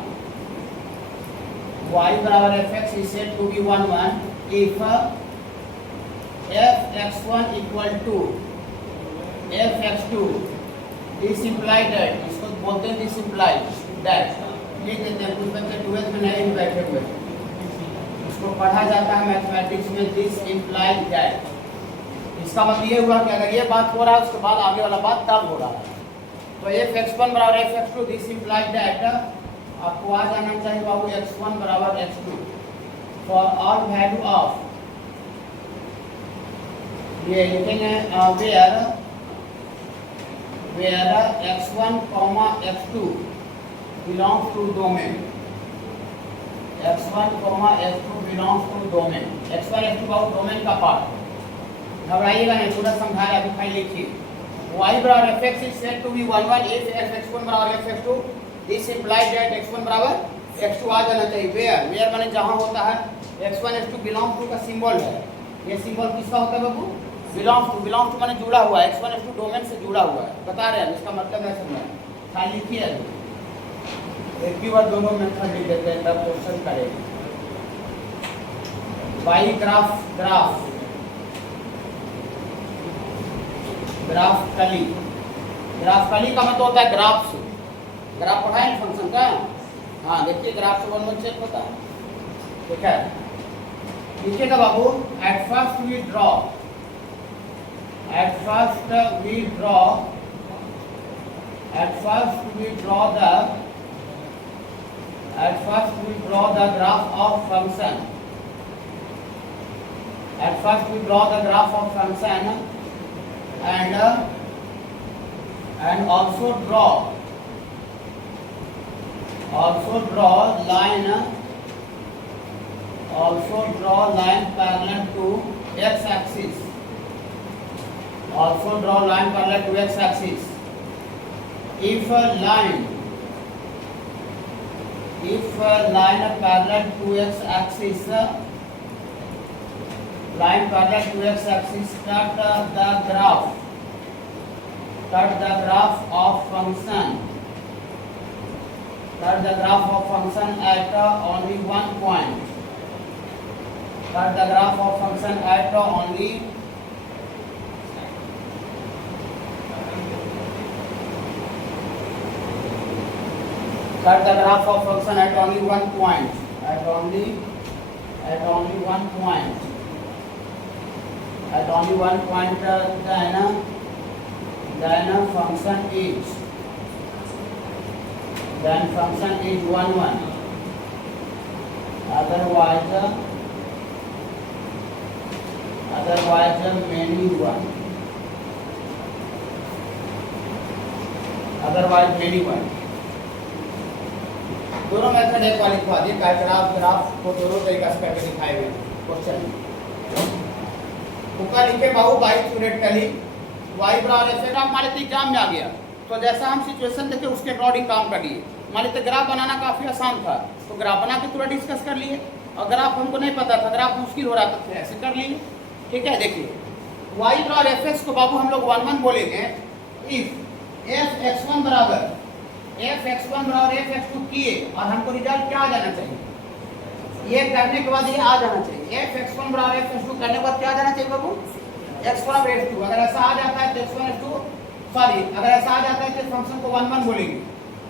Y बराबर fx is said to be 1 1 if fx1 equal to fx2 is implied that, इसको बोलते हैं this implied that, लिख देते हैं, कुछ बच्चे 12th में नहीं बैठे हुए, इसको पढ़ा जाता है मैथमेटिक्स में this implied that। इसका मतलब ये हुआ कि अगर ये बात हो रहा है उसके बाद आगे वाला बात तब हो रहा है। तो fx1 बराबर fx2 दिस implied that आपको आ जाना चाहिए बाबू x1 बराबर x2 for all value of, ये लिखेंगे where x1 x2 belongs to domain, x1 x2 belongs to domain, x1 x2 Babu domain का पार्ट, घबराइएगा नहीं, पूरा समझाया अभी फाइल लिखिए। y बराबर fx is said to be 1 1 if x1 बराबर fx2 this implies that x1 बराबर x2 आ जाना चाहिए। where माने जहां होता है x1 x2 belong to का सिंबल है, ये सिंबल किसका होता है बाबू? belong to माने जुड़ा हुआ है, x1 x2 डोमेन से जुड़ा हुआ है, बता रहे हैं इसका मतलब है समझ खाली लिखिए, एक ही बार दोनों मेथड लिख देते हैं तब क्वेश्चन करेंगे। बाई ग्राफिकली का मतलब होता है ग्राफ से, ग्राफ पढ़ा है फंक्शन का, हाँ देखिए ग्राफ से वन वन चेक होता है, ठीक है, लिखिएगा बाबू। At first we draw the graph of function, and also draw line parallel to x-axis, if a line parallel to x-axis cut the graph of function at only one point, cut the graph of function at only one point, then function is 1 1, otherwise many 1, दोनों method एक वाली लिखवा दिए, graph को दोनों तरीका से करके दिखाए हुए क्वेश्चन ऊपर लिखे बाबू बाई थ्योरेटिकली y बराबर ऐसे ग्राफ मान लेते एग्जाम में आ गया तो जैसा हम सिचुएशन देखे उसके अकॉर्डिंग काम कर लिए। मान लेते ग्राफ बनाना काफी आसान था तो ग्राफ बना के पूरा डिस्कस कर लिए, और ग्राफ हमको नहीं पता था, ग्राफ मुश्किल हो रहा था तो ऐसे कर लिए, ठीक है। देखिए y और fx को बाबू हम लोग 1 1 बोलेंगे इफ f(x1) बराबर f(x2) किए और हमको रिजल्ट क्या आ जाना चाहिए, ये करने के बाद ये आ जाना चाहिए f(x1) बराबर f(x2) करने के बाद क्या आ जाना चाहिए बाबू x1/x2। अगर ऐसा आ जाता है तो x1/x2 सॉरी अगर ऐसा आ जाता है तो फंक्शन को 1 1 बोलेंगे।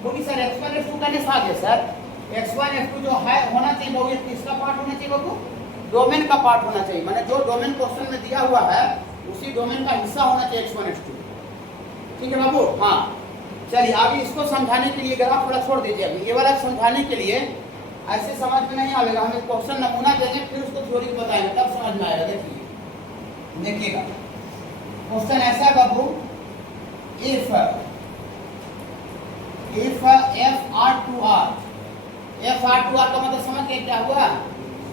बोलिए सर x1/x2 करने से आ गया सर x1/x2 जो है होना चाहिए वो ये किसका पार्ट होना चाहिए बाबू, डोमेन का पार्ट होना चाहिए, माने जो डोमेन क्वेश्चन में दिया हुआ है उसी डोमेन का हिस्सा होना चाहिए x1/x2। ठीक है बाबू। हाँ चलिए अभी इसको समझाने के लिए ग्राफ थोड़ा छोड़ दीजिए, अभी ये वाला समझाने के लिए ऐसे समझ में नहीं आएगा, हमें क्वेश्चन नमूना देंगे फिर उसको थ्योरी बताएंगे तब समझ में आएगा। देखिएगा क्वेश्चन ऐसा है बाबू, इफ f(r)(r) का मतलब समझ के क्या हुआ,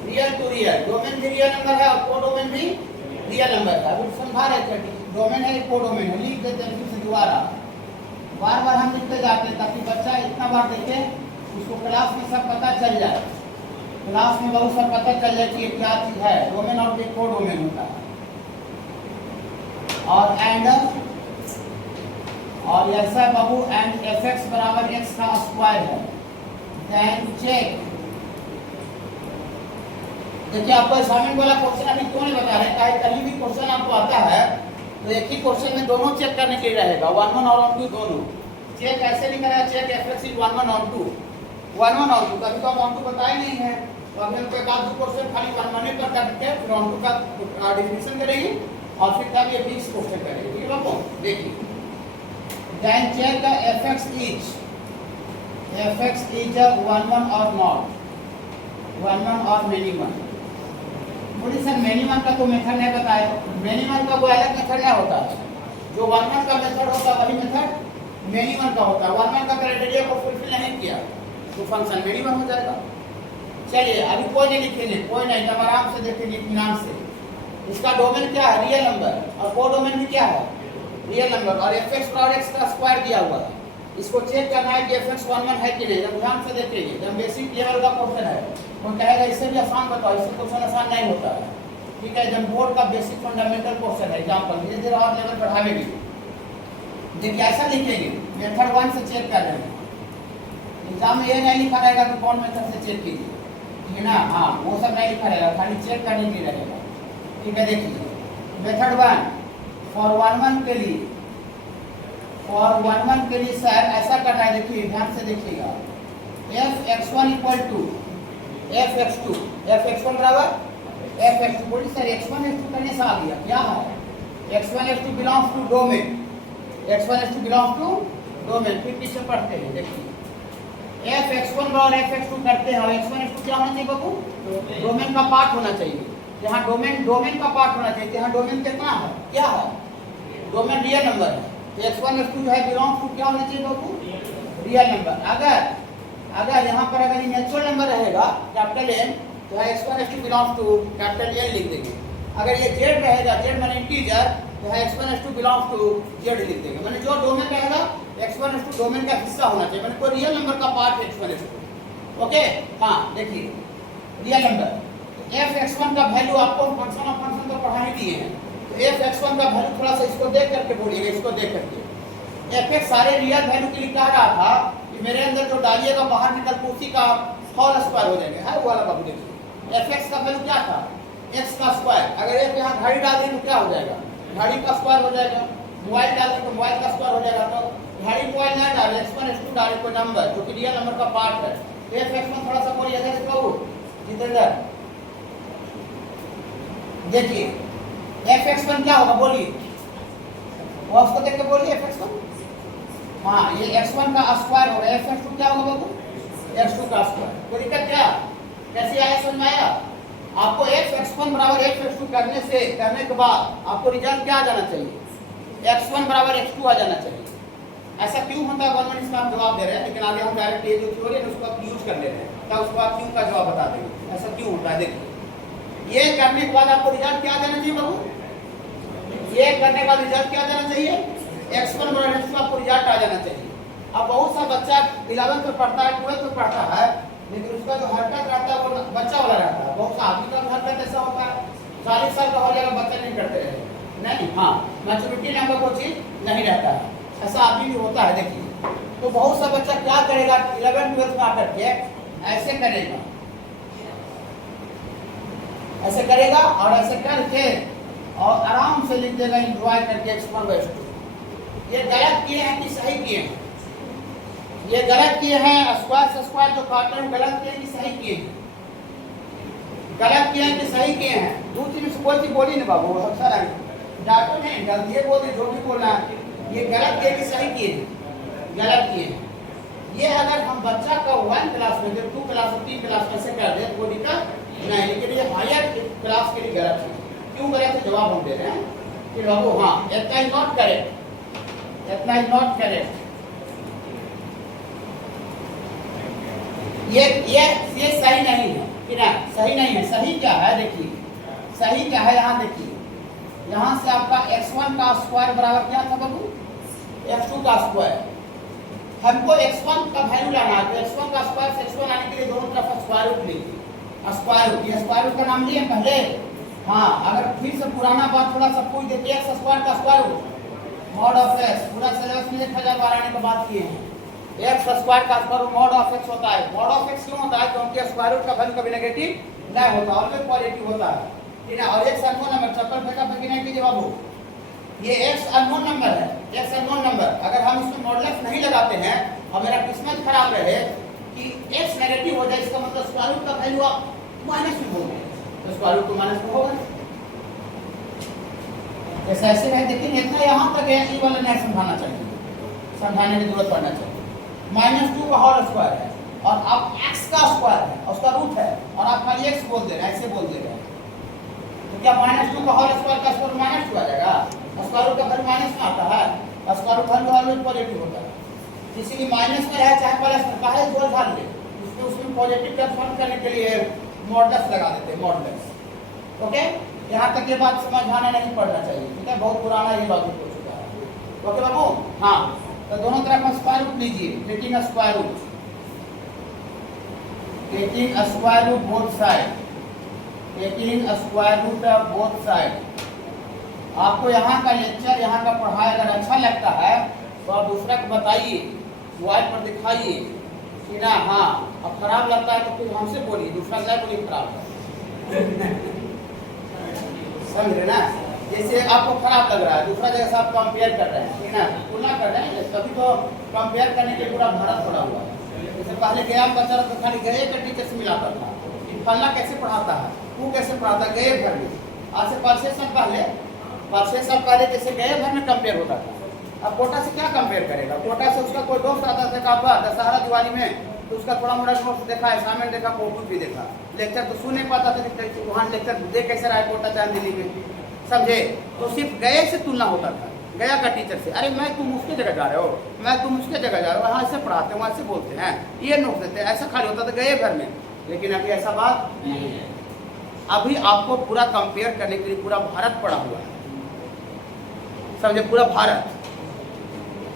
रियल टू रियल, डोमेन भी रियल नंबर है और कोडोमेन भी रियल नंबर है। अभी समझा रहे थे डोमेन है कोडोमेन है, लिख देते हैं फिर से दोबारा, बार बार हम लिखते जाते हैं ताकि बच्चा इतना बार देखे उसको क्लास में सब पता चल जाए, क्लास में बहुत सब पता चल जाए कि क्या चीज है, डोमेन और कोडोमेन होता है। और ऐसा है बाबू एंड fx बराबर x का स्क्वायर है, देन चेक। देखिए आपको असाइनमेंट वाला क्वेश्चन अभी क्यों नहीं बता रहे, चाहे कहीं भी क्वेश्चन आपको आता है तो एक ही क्वेश्चन में दोनों चेक करने के लिए रहेगा, 1 1 और 1 2 दोनों। चेक ऐसे नहीं करेगा, चेक fx इज 1 1 और 2 1 1 और 2, कभी तो हम 1 2 बताए नहीं है तो अभी हमको एक आध क्वेश्चन खाली 1 1 पर करके फिर 1 2 का डिफिनेशन करेंगे और फिर तब ये 20 क्वेश्चन करेंगे। ठीक है बाबू। देखिए then check the fx is 1 1 और नॉट 1 1 और मिनिमम। बोलिए सर मिनिमम का तो मेथड नहीं बताया, मिनिमम का कोई अलग मेथड नहीं होता है, जो 1 1 का मेथड होता है वही मेथड मिनिमम का होता है। 1 1 का क्राइटेरिया को फुलफिल नहीं किया तो फंक्शन मिनिमम हो जाएगा। चलिए अभी कोई नहीं लिखेंगे, कोई नहीं, तब आराम से देखेंगे इत्मीनान से। इसका डोमेन क्या है, रियल नंबर, और कोडोमेन भी क्या है, रियल नंबर, और fx और x का स्क्वायर दिया हुआ है। इसको चेक करना है कि fx 1 1 है कि नहीं। जब ध्यान से देखेंगे, जब बेसिक लेवल का क्वेश्चन है कोई कहेगा इससे भी आसान बताओ, इससे क्वेश्चन आसान नहीं होता है। ठीक है, जब बोर्ड का बेसिक फंडामेंटल क्वेश्चन है, एग्जांपल धीरे धीरे और लेवल बढ़ावेंगे। देखिए ऐसा लिखेंगे, मेथड 1 से चेक कर रहे हैं, एग्जाम में ये नहीं लिखा रहेगा कि कौन मेथड से चेक कीजिए, ठीक है ना, हाँ वो सब नहीं लिखा रहेगा, खाली चेक करने के लिए रहेगा। ठीक है, देखिए मेथड 1 फॉर 1 1 के लिए, फॉर 1 1 के लिए सर ऐसा करना है, देखिए ध्यान से देखिएगा, f(x1) equal to f(x2), f(x1) बराबर f(x2), बोलिए सर x1 x2 करने से आ गया, क्या है x1 x2 belongs to domain, x1 x2 belongs to domain. फिर पीछे पढ़ते हैं, देखिए f(x1) और f(x2) करते हैं, और x1 x2 क्या होना चाहिए बाबू, डोमेन का पार्ट होना चाहिए। यहाँ डोमेन का पार्ट होना चाहिए, यहाँ डोमेन कितना है, क्या है, डोमेन रियल नंबर है, तो x1 x2 जो है बिलोंग्स टू क्या होना चाहिए बाबू, रियल नंबर। अगर यहाँ पर अगर ये नेचुरल नंबर रहेगा कैपिटल N तो x1 x2 belongs to capital N लिख देंगे। अगर ये z रहेगा, z माने इंटीजर, तो x1 x2 belongs to z लिख देंगे। माने जो डोमेन रहेगा x1 x2 डोमेन का हिस्सा होना चाहिए, माने कोई रियल नंबर का पार्ट x1 x2। ओके, हाँ देखिए रियल नंबर f(x1) का वैल्यू आपको फंक्शन तो पढ़ाने दिए हैं, तो f(x1) का वैल्यू थोड़ा सा इसको देख करके बोलिएगा, इसको देख करके। fx सारे रियल वैल्यू के लिए कह रहा था कि मेरे अंदर जो डालिएगा बाहर निकल के उसी का होल स्क्वायर हो जाएगा, है वो वाला बाबू। देखिए fx का वैल्यू क्या था, x का स्क्वायर, अगर एक यहाँ घड़ी डाल दें तो क्या हो जाएगा, घड़ी का स्क्वायर हो जाएगा, मोबाइल डाल दें तो मोबाइल का स्क्वायर हो जाएगा। तो घड़ी मोबाइल ना डाले, x1 x2 डाले कोई नंबर जो कि रियल नंबर का पार्ट है, f(x1) थोड़ा सा बोलिएगा बाबू जितेंद्र। देखिए f(x1) क्या होगा बोलिए, वो उसको देख के बोलिए f(x1), हाँ ये x1 का स्क्वायर होगा, f(x2) क्या होगा बाबू, x2 का स्क्वायर। कोई दिक्कत क्या, कैसे आया समझ में आया आपको। f(x1) बराबर f(x2) करने के बाद आपको रिजल्ट क्या आ जाना चाहिए, x1 बराबर x2 आ जाना चाहिए। ऐसा क्यों होता है गवर्नमेंट, इसका हम जवाब दे रहे हैं, लेकिन आगे हम डायरेक्ट ये जो थ्योरी है उसको आप यूज कर लेते हैं, तब उसको आप क्यों का जवाब बता देंगे, ऐसा क्यों होता है। देखिए ये करने के बाद आपको रिजल्ट क्या आ जाना चाहिए बाबू, ये करने के बाद रिजल्ट क्या आ जाना चाहिए, x1 बराबर x2 आपको रिजल्ट आ जाना चाहिए। अब बहुत सा बच्चा 11th में पढ़ता है, 12th में पढ़ता है, लेकिन उसका जो हरकत रहता है वो बच्चा वाला रहता है। बहुत सा आदमी का हरकत ऐसा होता है 40 साल का हो जाएगा बच्चा नहीं करते रहे, नहीं, हाँ मैच्योरिटी नाम का कोई चीज नहीं रहता है, ऐसा अभी भी होता है। देखिए तो बहुत सा बच्चा क्या करेगा 11th-12th में आकर के ऐसे करेगा, ऐसे करेगा और ऐसे करके और आराम से लिख देगा एंजॉय करके x1/2। ये गलत किए हैं कि सही किए हैं? ये गलत किए हैं, स्क्वायर से स्क्वायर जो काटे हैं गलत किए हैं कि सही किए हैं? गलत किए हैं कि सही किए हैं? दूसरी में से कोई चीज बोली ना बाबू, अक्सर आए डॉक्टर ने गलती बोल दी, जो भी बोलना है ये गलत किए कि सही किए हैं? गलत किए हैं। ये अगर हम बच्चा का 1 क्लास में 2 क्लास में 3 क्लास में से कर दे तो कोई दिक्कत नहीं, लेकिन ये हायर क्लास के लिए गलत है। क्यों गलत है जवाब हम दे रहे हैं कि बाबू हाँ इतना इज नॉट करेक्ट, इतना इज नॉट करेक्ट। ये सही नहीं है कि ना, सही नहीं है। सही क्या है देखिए, सही क्या है यहाँ देखिए, यहाँ से आपका x1 का स्क्वायर बराबर क्या था बाबू? x2 का स्क्वायर। हमको x1 का वैल्यू लाना है तो x1 का स्क्वायर से x1 लाने के लिए दोनों तरफ स्क्वायर रूट लीजिए। स्क्वायर रूट, ये स्क्वायर रूट का नाम लिए पहले। हाँ अगर फिर से पुराना बात थोड़ा सा पूछ देते x स्क्वायर का square root mod of x, पूरा सिलेबस में 1012 आने के बाद किए हैं। x स्क्वायर का square root mod of x होता है। मॉड ऑफ x क्यों होता है? क्योंकि स्क्वायर रूट का वैल्यू कभी नेगेटिव नहीं होता, ऑलवेज पॉजिटिव होता है, ठीक है। और x अननोन नंबर ट्रिपल फेंका फेंकी नहीं कीजिए बाबू, ये x अननोन नंबर है, x अननोन नंबर। अगर हम इसमें मॉडुलस नहीं लगाते हैं और मेरा किस्मत खराब रहे कि x नेगेटिव हो जाए, इसका मतलब स्क्वायर रूट का वैल्यू आप माइनस में होगा, तो स्क्वायर रूट तो माइनस में होगा। ऐसा ऐसे है, लेकिन इतना यहाँ तक है ये वाला नहीं समझाना चाहिए, समझाने की जरूरत पड़ना चाहिए। -2 का होल स्क्वायर है और आप x का स्क्वायर है और उसका रूट है और आप खाली x बोल दे रहे हैं, ऐसे बोल दे रहे हैं, तो क्या -2 का होल स्क्वायर का स्क्वायर -2 आ जाएगा? स्क्वायर रूट का वैल्यू माइनस में आता है, square root value always positive होता है, इसीलिए माइनस में रहे चाहे प्लस में काहे जोड़ डाल ले, उसमें पॉजिटिव ट्रांसफॉर्म करने के लिए मॉडुलस लगा देते हैं, मॉडुलस। ओके, यहाँ तक ये बात समझाना नहीं पड़ना चाहिए, ठीक है, बहुत पुराना ये लॉजिक हो चुका है। ओके बाबू, हाँ तो दोनों तरफ का स्क्वायर रूट लीजिए, taking a square root, taking a square root both side, taking a square root of both side. आपको यहाँ का लेक्चर, यहाँ का पढ़ाई अगर अच्छा लगता है तो आप दूसरा को बताइए, मोबाइल पर दिखाइए कि ना, हाँ अब खराब लगता है तो फिर हमसे बोलिए, दूसरा क्या बोलिए खराब है समझ रहे ना। जैसे आपको खराब लग रहा है, दूसरा जगह से आप कंपेयर कर रहे हैं, ठीक है ना, तुलना कर रहे हैं, तभी तो कंपेयर करने के पूरा भारत पड़ा हुआ है। जैसे पहले गया बच्चा तो खाली गए का टीचर से मिलाता था कि फलना कैसे पढ़ाता है, वो कैसे पढ़ाता है, गए भर में। आज से 5-6 साल पहले जैसे गए भर में कंपेयर होता था। अब कोटा से क्या कंपेयर करेगा? कोटा से उसका कोई दोस्त आता था काफा दशहरा दिवाली में, तो उसका थोड़ा मोटा नोट्स देखा, असाइनमेंट देखा, फोटो भी देखा, लेक्चर तो सुन नहीं पाता था कि वहाँ लेक्चर देख कैसे रहा है कोटा चाहे दिल्ली में, समझे। तो सिर्फ गए से तुलना होता था, गया का टीचर से, अरे मैं तुम उसके जगह जा रहे हो, मैं तुम उसके जगह जा रहे हो, वहाँ ऐसे पढ़ाते हैं, वहाँ ऐसे बोलते हैं, ये नोट देते हैं, ऐसा खाली होता था गए भर में। लेकिन अभी ऐसा बात नहीं है, अभी आपको पूरा कंपेयर करने के लिए पूरा भारत पड़ा हुआ है, समझे, पूरा भारत,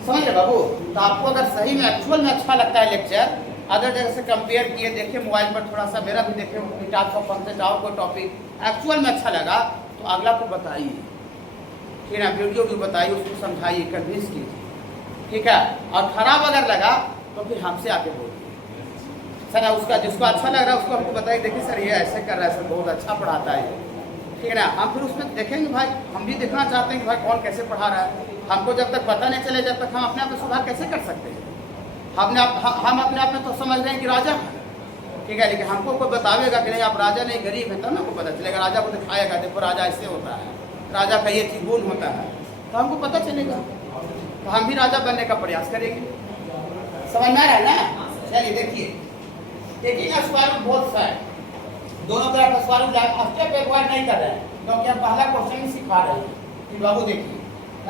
समझ रहे बाबू। तो आपको अगर सही में एक्चुअल में अच्छा लगता है लेक्चर, अदर जगह से कंपेयर किए, देखे मोबाइल पर थोड़ा सा, मेरा भी देखे 450 और कोई टॉपिक एक्चुअल में अच्छा लगा तो अगला को बताइए, ठीक है ना, वीडियो भी बताइए, उसको समझाइए, कन्विंस कीजिए, ठीक है। और खराब अगर लगा तो फिर हमसे आके बोलिए सर, उसका जिसको अच्छा लग रहा है उसको हमको बताइए, देखिए सर ये ऐसे कर रहा है, सर बहुत अच्छा पढ़ाता है, ठीक है ना। हम फिर उसमें देखेंगे भाई, हम भी देखना चाहते हैं कि भाई कौन कैसे पढ़ा रहा है। हमको जब तक पता नहीं चले, जब तक हम अपने आप में सुधार कैसे कर सकते हैं? हम अपने आप में तो समझ रहे हैं कि राजा है, ठीक है, लेकिन हमको कोई बतावेगा कि नहीं आप राजा नहीं गरीब है, तब ना को पता चलेगा। राजा को दिखाएगा, देखो राजा ऐसे होता है, राजा का ये चीज गुण होता है, तो हमको पता चलेगा, तो हम भी राजा बनने का प्रयास करेंगे। समझ में आ रहा है ना? चलिए देखिए, देखिए स्क्वायर रूट बोथ साइड, दोनों तरफ स्क्वायर रूट स्टेप एक बार नहीं कर रहे हैं, क्योंकि हम पहला क्वेश्चन ही सिखा रहे हैं। फिर बाबू देखिए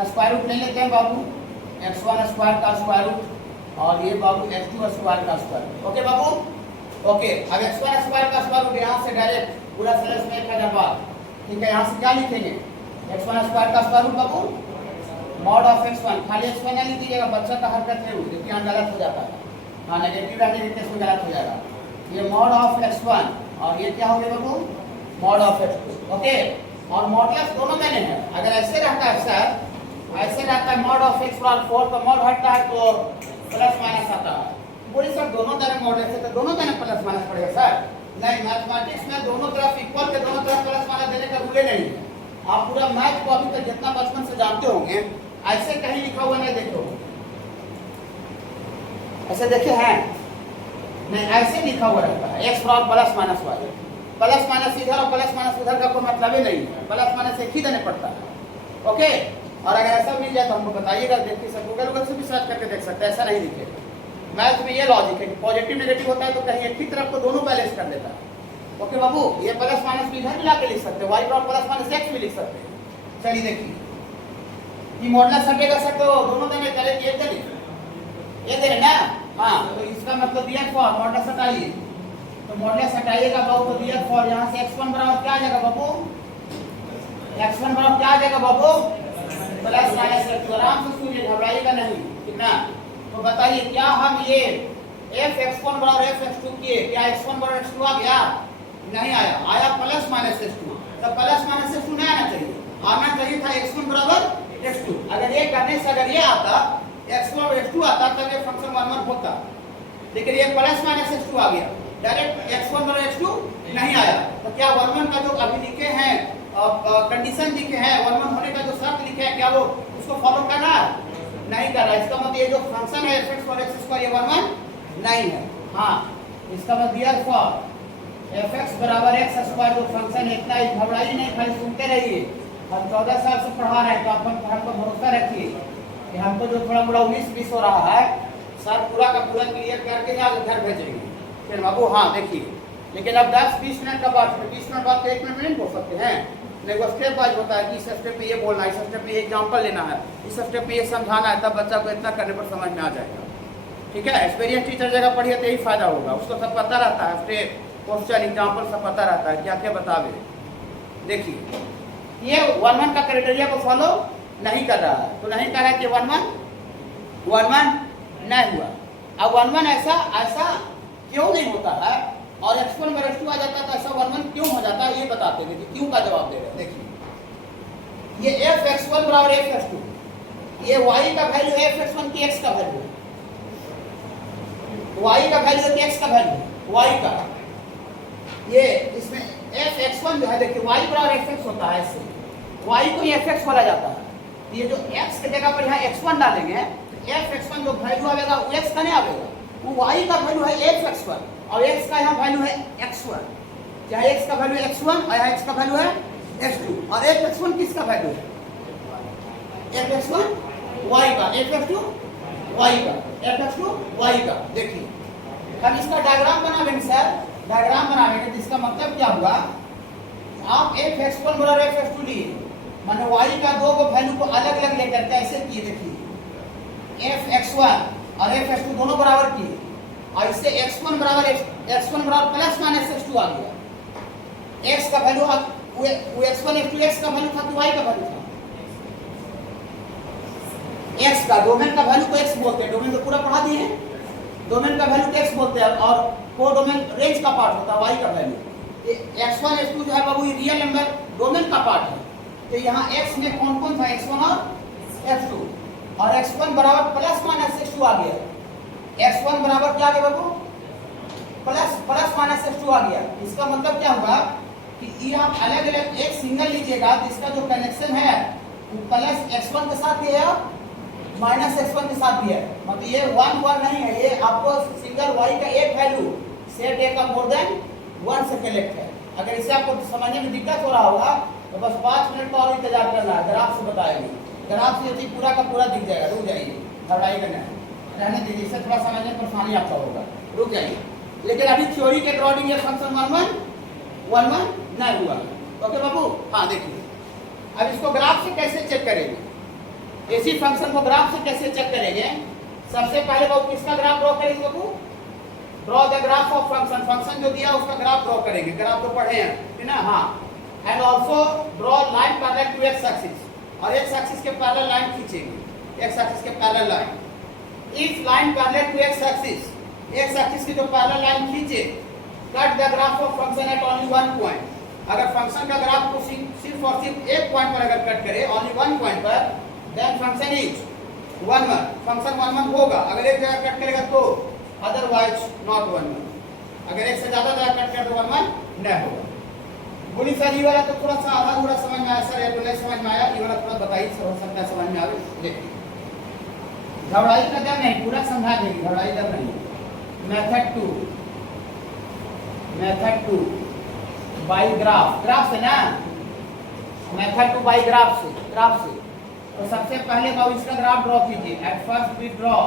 स्क्वायर रूट ले लेते हैं बाबू, x1 स्क्वायर का स्क्वायर रूट और ये बाबू x2 स्क्वायर का स्क्वायर। ओके बाबू, ओके। अब x1 स्क्वायर का स्क्वायर रूट यहाँ से डायरेक्ट पूरा सिलेबस में 1000 बार, ठीक है। यहाँ से क्या लिखेंगे? x1 स्क्वायर का स्क्वायर रूट बाबू मॉड ऑफ x1, खाली x1 नहीं लीजिएगा, बच्चा का हरकत है, देखिए यहाँ गलत हो जाता है, हाँ नेगेटिव रहने के केस में गलत हो जाएगा। ये मॉड ऑफ x1 और ये क्या हो गया बाबू? Mod of x2। ओके, और मॉडुलस दोनों देने हैं। अगर ऐसे रहता है सर, ऐसे रहता है मॉड ऑफ x पावर 4 तो मॉड हटता है तो प्लस माइनस आता है। बोले सर दोनों तरफ मॉडुलस है तो दोनों तरफ प्लस माइनस पड़ेगा सर? नहीं, मैथमेटिक्स में दोनों तरफ इक्वल के दोनों तरफ प्लस माइनस देने का रूल नहीं है। आप पूरा मैथ को अभी तक जितना बचपन से जानते होंगे ऐसे कहीं लिखा हुआ नहीं देखे होंगे। ऐसे देखे हैं? नहीं, ऐसे लिखा हुआ रहता है x बराबर plus minus y. Plus minus इधर और प्लस माइनस उधर का कोई मतलब ही नहीं है। प्लस माइनस एक ही देने पड़ता है। ओके, और अगर ऐसा मिल जाए तो हमको बताइएगा, देखिए सर गूगल से भी सर्च करके देख सकते हैं, ऐसा नहीं दिखेगा। मैथ में ये लॉजिक है कि पॉजिटिव नेगेटिव होता है तो कहीं एक ही तरफ को दोनों बैलेंस कर देता है। ओके बाबू, ये प्लस माइनस भी इधर मिला के लिख सकते हैं, y बराबर प्लस माइनस x भी लिख सकते हैं। चलिए देखिए, ये मॉडुलस हटेगा सर तो दोनों देने चले, ये देने ना। हाँ, तो इसका मतलब दिया फॉर मॉडुलस हटाइए, तो मॉडुलस हटाइएगा बाबू तो दिया फॉर यहाँ से x1 बराबर क्या आ जाएगा बाबू? x1 बराबर क्या आ जाएगा बाबू? Plus minus x2। आराम से सुनिए, घबराइएगा नहीं, कितना? तो बताइए क्या हम ये f(x1) बराबर f(x2) किए, क्या x1 बराबर x2 आ गया? नहीं आया, आया प्लस माइनस x2। तो प्लस माइनस x2 नहीं आना चाहिए, आना चाहिए था x1 बराबर x2। अगर ये करने से अगर ये आता x1 और x2 आता तब ये फंक्शन 1 होता, लेकिन ये प्लस माइनस x2 आ गया, डायरेक्ट x1 बराबर x2 नहीं आया। तो क्या 1 का जो अभी लिखे हैं कंडीशन लिखे हैं, 1 होने का जो शर्त लिखे हैं, क्या वो उसको फॉलो कर रहा है? नहीं कर रहा। इसका मतलब ये जो फंक्शन है f(x) और x2 ये 1 नहीं है। हाँ, इसका मतलब दियर फॉर f(x) बराबर x² जो फंक्शन है, इतना घबराइए नहीं, खाली सुनते रहिए। हम 14 साल से पढ़ा रहे हैं तो आप हमको भरोसा रखिए कि हमको जो थोड़ा मोड़ा 19-20 हो रहा है सर पूरा का पूरा क्लियर करके घर भेजेंगे। फिर बाबू हाँ देखिए, लेकिन अब 10-20 मिनट का बात है, 20 मिनट बाद तो 1 मिनट नहीं बोल सकते हैं। नहीं, वो स्टेप वाइज होता है कि इस स्टेप पे ये बोलना है, इस स्टेप पे ये एग्जाम्पल लेना है, इस स्टेप पे ये समझाना है, तब बच्चा को इतना करने पर समझ में आ जाएगा। ठीक है, एक्सपीरियंस टीचर जगह पढ़िए तो यही फायदा होगा, उसको सब पता रहता है, स्टेप क्वेश्चन एग्जाम्पल सब पता रहता है, क्या क्या बतावे। देखिए ये 1 का क्राइटेरिया को फॉलो नहीं कर रहा है, तो नहीं कर रहा है कि 1 नहीं हुआ। अब 1 ऐसा क्यों नहीं होता है और x1 बराबर x2 आ जाता है तो ऐसा 1 क्यों हो जाता है, ये बताते हैं। क्यों का जवाब दे रहे हैं, देखिए ये f(x1) बराबर f(x2), ये y का वैल्यू है, f(x1) की x का वैल्यू है, y का वैल्यू है, x का वैल्यू है, y का। ये इसमें f(x1) जो है देखिए y बराबर f(x) होता है, इससे y को ये f(x) बोला जाता है। ये जो x की जगह पर यहाँ x1 डालेंगे तो f(x1) जो वैल्यू आएगा वो x का नहीं आएगा, वो y का वैल्यू है f(x1) और x का यहाँ वैल्यू है x1। क्या x का वैल्यू x1 और यहाँ x का वैल्यू है x2, और f(x1) किसका वैल्यू है? f(x1) y का, f(x2) y का, f(x2) y का। देखिए हम इसका डायग्राम बनावेंगे सर, डायग्राम बनावेंगे, जिसका मतलब क्या हुआ, आप f(x1) बराबर f(x2) लिए, माने y का दो को वैल्यू को अलग अलग लेकर के ऐसे किए। देखिए f(x1) और f(x2) दोनों बराबर किए और इससे x1 बराबर प्लस माइनस x2 आ गया। x का वैल्यू वो x1 x2 x का वैल्यू था तो y का वैल्यू था, x का डोमेन का वैल्यू को x बोलते हैं, डोमेन तो पूरा पढ़ा दिए हैं, डोमेन का वैल्यू x बोलते हैं और को डोमेन रेंज का पार्ट होता है y का वैल्यू। x1 x2 जो है बाबू ये रियल नंबर डोमेन का पार्ट है, तो यहाँ x में कौन कौन था, x1 और x2, और x1 बराबर प्लस माइनस x2 आ गया। x1 बराबर क्या आ गया बाबू, प्लस माइनस x2 आ गया। इसका मतलब क्या होगा कि ये आप अलग अलग एक सिंगल लीजिएगा तो इसका जो कनेक्शन है वो प्लस x1 के साथ भी है और माइनस x1 के साथ भी है, मतलब ये 1 नहीं है, ये आपको सिंगल y का एक वैल्यू सेट a का मोर देन 1 से कलेक्ट है। अगर इसे आपको समझने में दिक्कत हो रहा होगा तो बस 5 मिनट का और इंतजार करना है, ग्राफ से बताएंगे, ग्राफ से पूरा का पूरा दिख जाएगा, रुक जाइए, घबराइएगा नहीं, रहने दीजिए, इससे थोड़ा समझने में परेशानी आपका होगा, रुक जाइए। लेकिन अभी थ्योरी के अकॉर्डिंग ये फंक्शन 1 नहीं हुआ। ओके बाबू, हाँ देखिए अब इसको ग्राफ से कैसे चेक करेंगे, इसी फंक्शन को ग्राफ से कैसे चेक करेंगे। सबसे पहले बाबू किसका ग्राफ ड्रॉ करेंगे बाबू, draw the graph of function, function जो दिया उसका ग्राफ ड्रॉ करेंगे, ग्राफ तो पढ़े हैं है ना। हाँ, and also draw line parallel to X axis, और एक्स एक्सिस के पैरेलल लाइन खींचेंगे, एक्स एक्सिस के parallel line. If line parallel to X axis की जो पैरेलल लाइन खींचे, cut the graph of function at only one point. अगर function का graph को सिर्फ और सिर्फ एक पॉइंट पर अगर कट करे, ओनली वन पॉइंट पर, देन फंक्शन इज 1 1, फंक्शन 1 1 होगा अगर एक जगह कट करेगा तो, अदरवाइज नॉट 1 1। अगर एक से ज्यादा जगह कट करे तो 1 1 नहीं होगा। बोली सर ये वाला तो थोड़ा सा आधा अधूरा समझ में आया सर, ये तो नहीं समझ में आया, ये वाला थोड़ा बताइए सर, हो सकता है समझ में आवे। देखिए घबराई का दर नहीं, पूरा समझा देगी, घबराई दर नहीं। मेथड 2 बाई ग्राफ, ग्राफ से ना, मेथड 2 बाई ग्राफ से। तो सबसे पहले बाबू इसका ग्राफ ड्रॉ कीजिए। At first we draw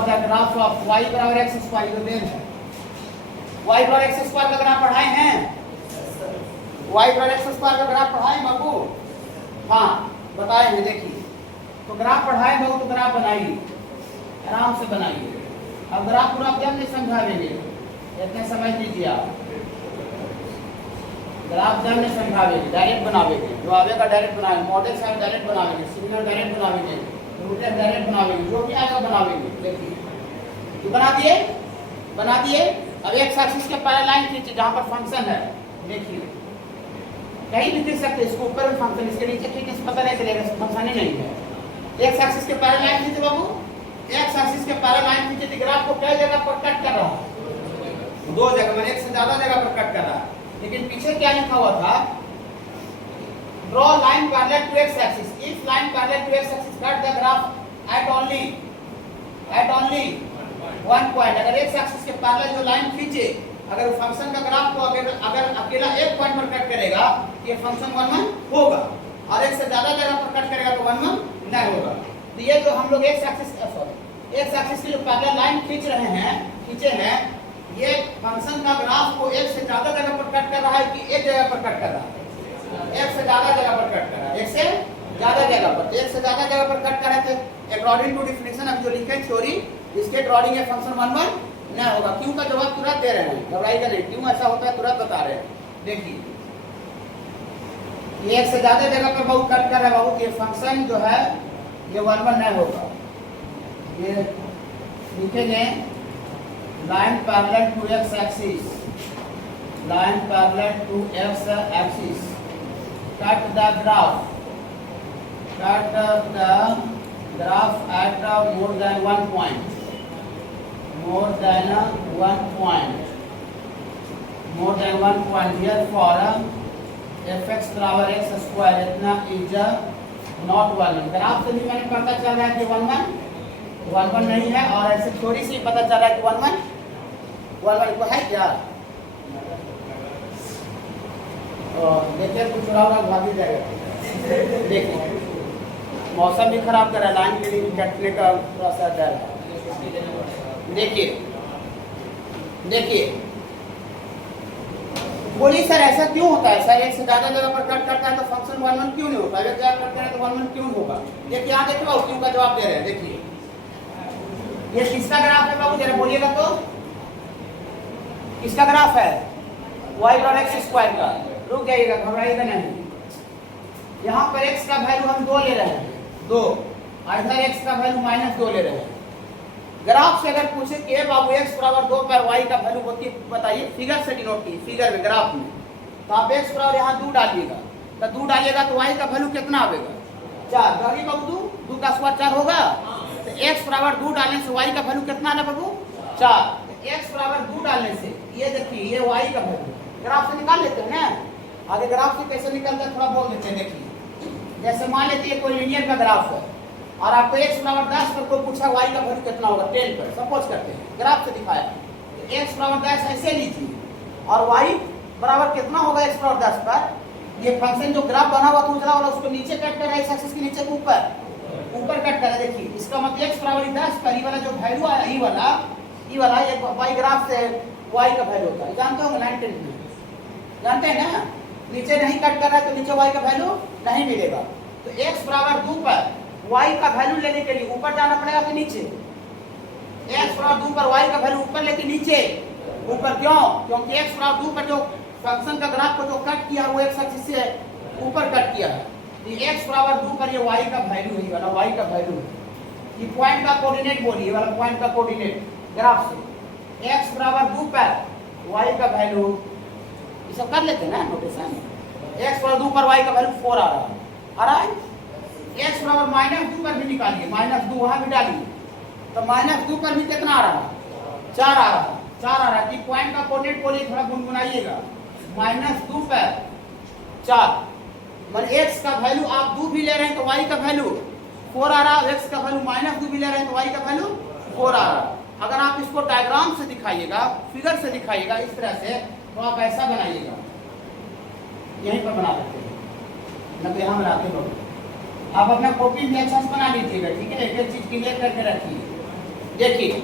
the graph of y बराबर x स्क्वायर, जो देन है y बराबर x स्क्वायर का ग्राफ पढ़ाए हैं, y बराबर x स्क्वायर का ग्राफ पढ़ाए बाबू, हाँ बताए हैं। देखिए तो ग्राफ पढ़ाए बाबू, तो ग्राफ बनाइए, आराम से बनाइए। अब ग्राफ पूरा जब नहीं समझावेंगे, इतने समझ लीजिए आप, ग्राफ जब नहीं समझावेंगे, डायरेक्ट बनावेंगे, जो आवेगा डायरेक्ट बनाएंगे, मॉडल साहब डायरेक्ट बनावेंगे, सिग्नल डायरेक्ट बनावेंगे, रूटेड डायरेक्ट बनावेंगे, जो भी आएगा बनावेंगे। देखिए तो बना दिए। अब एक एक्सिस के पैरेलल लाइन खींचिए जहां पर फंक्शन है, देखिए कहीं भी खींच सकते, इसको ऊपर में फंक्शन, इसके नीचे खींचने से पता नहीं चलेगा फंक्शन ही नहीं है। एक एक्सिस के पैरेलल लाइन खींचे बाबू, एक एक्सिस के पैरेलल लाइन खींचे, ग्राफ को कई जगह पर कट कर रहा है, 2 जगह में, एक से ज्यादा जगह पर कट कर रहा है। लेकिन पीछे क्या लिखा हुआ था, draw line parallel to X axis, if line parallel to X axis cut the graph at only 1 point. अगर एक्स एक्सिस के पैरेलल जो लाइन खींचे, अगर फंक्शन का ग्राफ को अगर अकेला एक पॉइंट पर कट करेगा, ये फंक्शन 1 1 होगा, और एक से ज्यादा जगह पर कट करेगा तो 1 1 नहीं होगा। तो ये जो हम लोग एक्स एक्सिस की जो पैरेलल लाइन खींचे हैं, ये फंक्शन का ग्राफ को एक से ज्यादा जगह पर कट कर रहा है कि एक जगह पर कट कर रहा है? एक से ज्यादा जगह पर कट कर रहा है, एक से ज्यादा जगह पर कट कर रहे थे। अकॉर्डिंग टू डिफिनेशन अब जो लिखे थ्योरी, इसके अकॉर्डिंग ये फंक्शन 1 1 नहीं होगा। क्यों का जवाब तुरंत दे रहे हैं, घबराइएगा नहीं, क्यों ऐसा होता है तुरंत बता रहे हैं। देखिए ये एक से ज्यादा जगह पर बहुत कट कर रहा है बाबू, ये फंक्शन जो है ये 1 1 नहीं होगा। ये लिखेंगे line parallel to X axis, cut the graph at more than 1 point, here for fx बराबर x स्क्वायर इतना इज नॉट 1 1। ग्राफ से भी मैंने पता चल रहा है कि 1 1 नहीं है, और ऐसे थोड़ी सी पता चल रहा है कि 1 1 को है क्या। देखिए कुछ थोड़ा भागी जाएगा। देखिए मौसम भी खराब कर रहा है, लाइन के लिए कटने का थोड़ा सा डर है। देखिए बोलिए सर ऐसा क्यों होता है सर, एक से ज्यादा जगह पर कट करता है तो फंक्शन 1 1 क्यों नहीं होता, एक जगह कट करें तो 1 1 क्यों होगा। देखिए यहाँ देख लो क्यों का जवाब दे रहे हैं। देखिए ये किसका ग्राफ है बाबू, जरा बोलिएगा तो, किसका ग्राफ है, y बराबर x स्क्वायर का। रुक जाइएगा, घबराइएगा नहीं। यहाँ पर x का वैल्यू हम 2 ले रहे हैं, 2, और इधर x का वैल्यू -2 ले रहे हैं। ग्राफ से अगर पूछे कि बाबू x बराबर 2 पर y का वैल्यू बताइए, फिगर से डिनोट कीजिए, फिगर में ग्राफ में, तो आप x बराबर यहाँ 2 डालिएगा, तो 2 डालिएगा तो y का वैल्यू कितना आएगा, 4। डालिए बाबू 2 का स्क्वायर 4 होगा, तो x बराबर 2 डालने से y का वैल्यू कितना आना बाबू, 4। x बराबर 2 डालने से ये देखिए ये y का वैल्यू ग्राफ से निकाल लेते हैं ना। आगे ग्राफ से कैसे निकलता है थोड़ा बोल देते हैं। देखिए जैसे मान लेते हैं कोई लीनियर का ग्राफ है, और आपको x बराबर 10 पर कोई पूछा y का वैल्यू कितना होगा 10 पर, सपोज करते हैं ग्राफ से दिखाया, तो x बराबर 10 ऐसे लीजिए, और y बराबर कितना होगा x बराबर 10 पर, ये फंक्शन जो ग्राफ बना हुआ दूसरा वाला उसको नीचे कट कर रहा है, इस एक्सिस के नीचे ऊपर कट कर रहा है। देखिए इसका मतलब x बराबर 10 पर ये वाला जो वैल्यू है, ये वाला एक y ग्राफ से y का वैल्यू होता है, जानते होंगे 9th में, जानते हैं ना। नीचे नहीं कट कर रहा है तो नीचे y का वैल्यू नहीं मिलेगा। तो x बराबर 2 पर y का वैल्यू लेने के लिए ऊपर जाना पड़ेगा कि नीचे, x बराबर 2 पर y का वैल्यू ऊपर लेके नीचे, ऊपर क्यों, क्योंकि x बराबर 2 पर जो फंक्शन का ग्राफ को जो कट किया वो x एक्सिस से ऊपर कट किया है, तो x बराबर 2 पर ये y का वैल्यू है, वाला y का वैल्यू है। ये पॉइंट का कोऑर्डिनेट बोलिए, वाला पॉइंट का कोऑर्डिनेट ग्राफ से x बराबर 2 पर y का वैल्यू, ये सब कर लेते हैं ना नोटेशन। x बराबर 2 पर y का वैल्यू 4 आ रहा है x बराबर -2 पर भी निकालिए, -2 वहां भी डालिए, तो -2 पर भी कितना आ रहा है, 4 आ रहा है, 4 आ रहा है। पॉइंट का कोऑर्डिनेट बोलिए, थोड़ा गुनगुनाइएगा, -2 पर 4, मतलब x का वैल्यू आप 2 भी ले रहे हैं तो y का वैल्यू 4 आ रहा है, x का वैल्यू -2 भी ले रहे हैं तो y का वैल्यू 4 आ रहा है। अगर आप इसको डायग्राम से दिखाइएगा, फिगर से दिखाइएगा इस तरह से, तो आप ऐसा बनाइएगा, यहीं पर बना देते हैं, न तो यहाँ बनाते हो। आप अपना कॉपी में अच्छा से बना लीजिएगा, ठीक है, एक एक चीज क्लियर करके रखिए। देखिए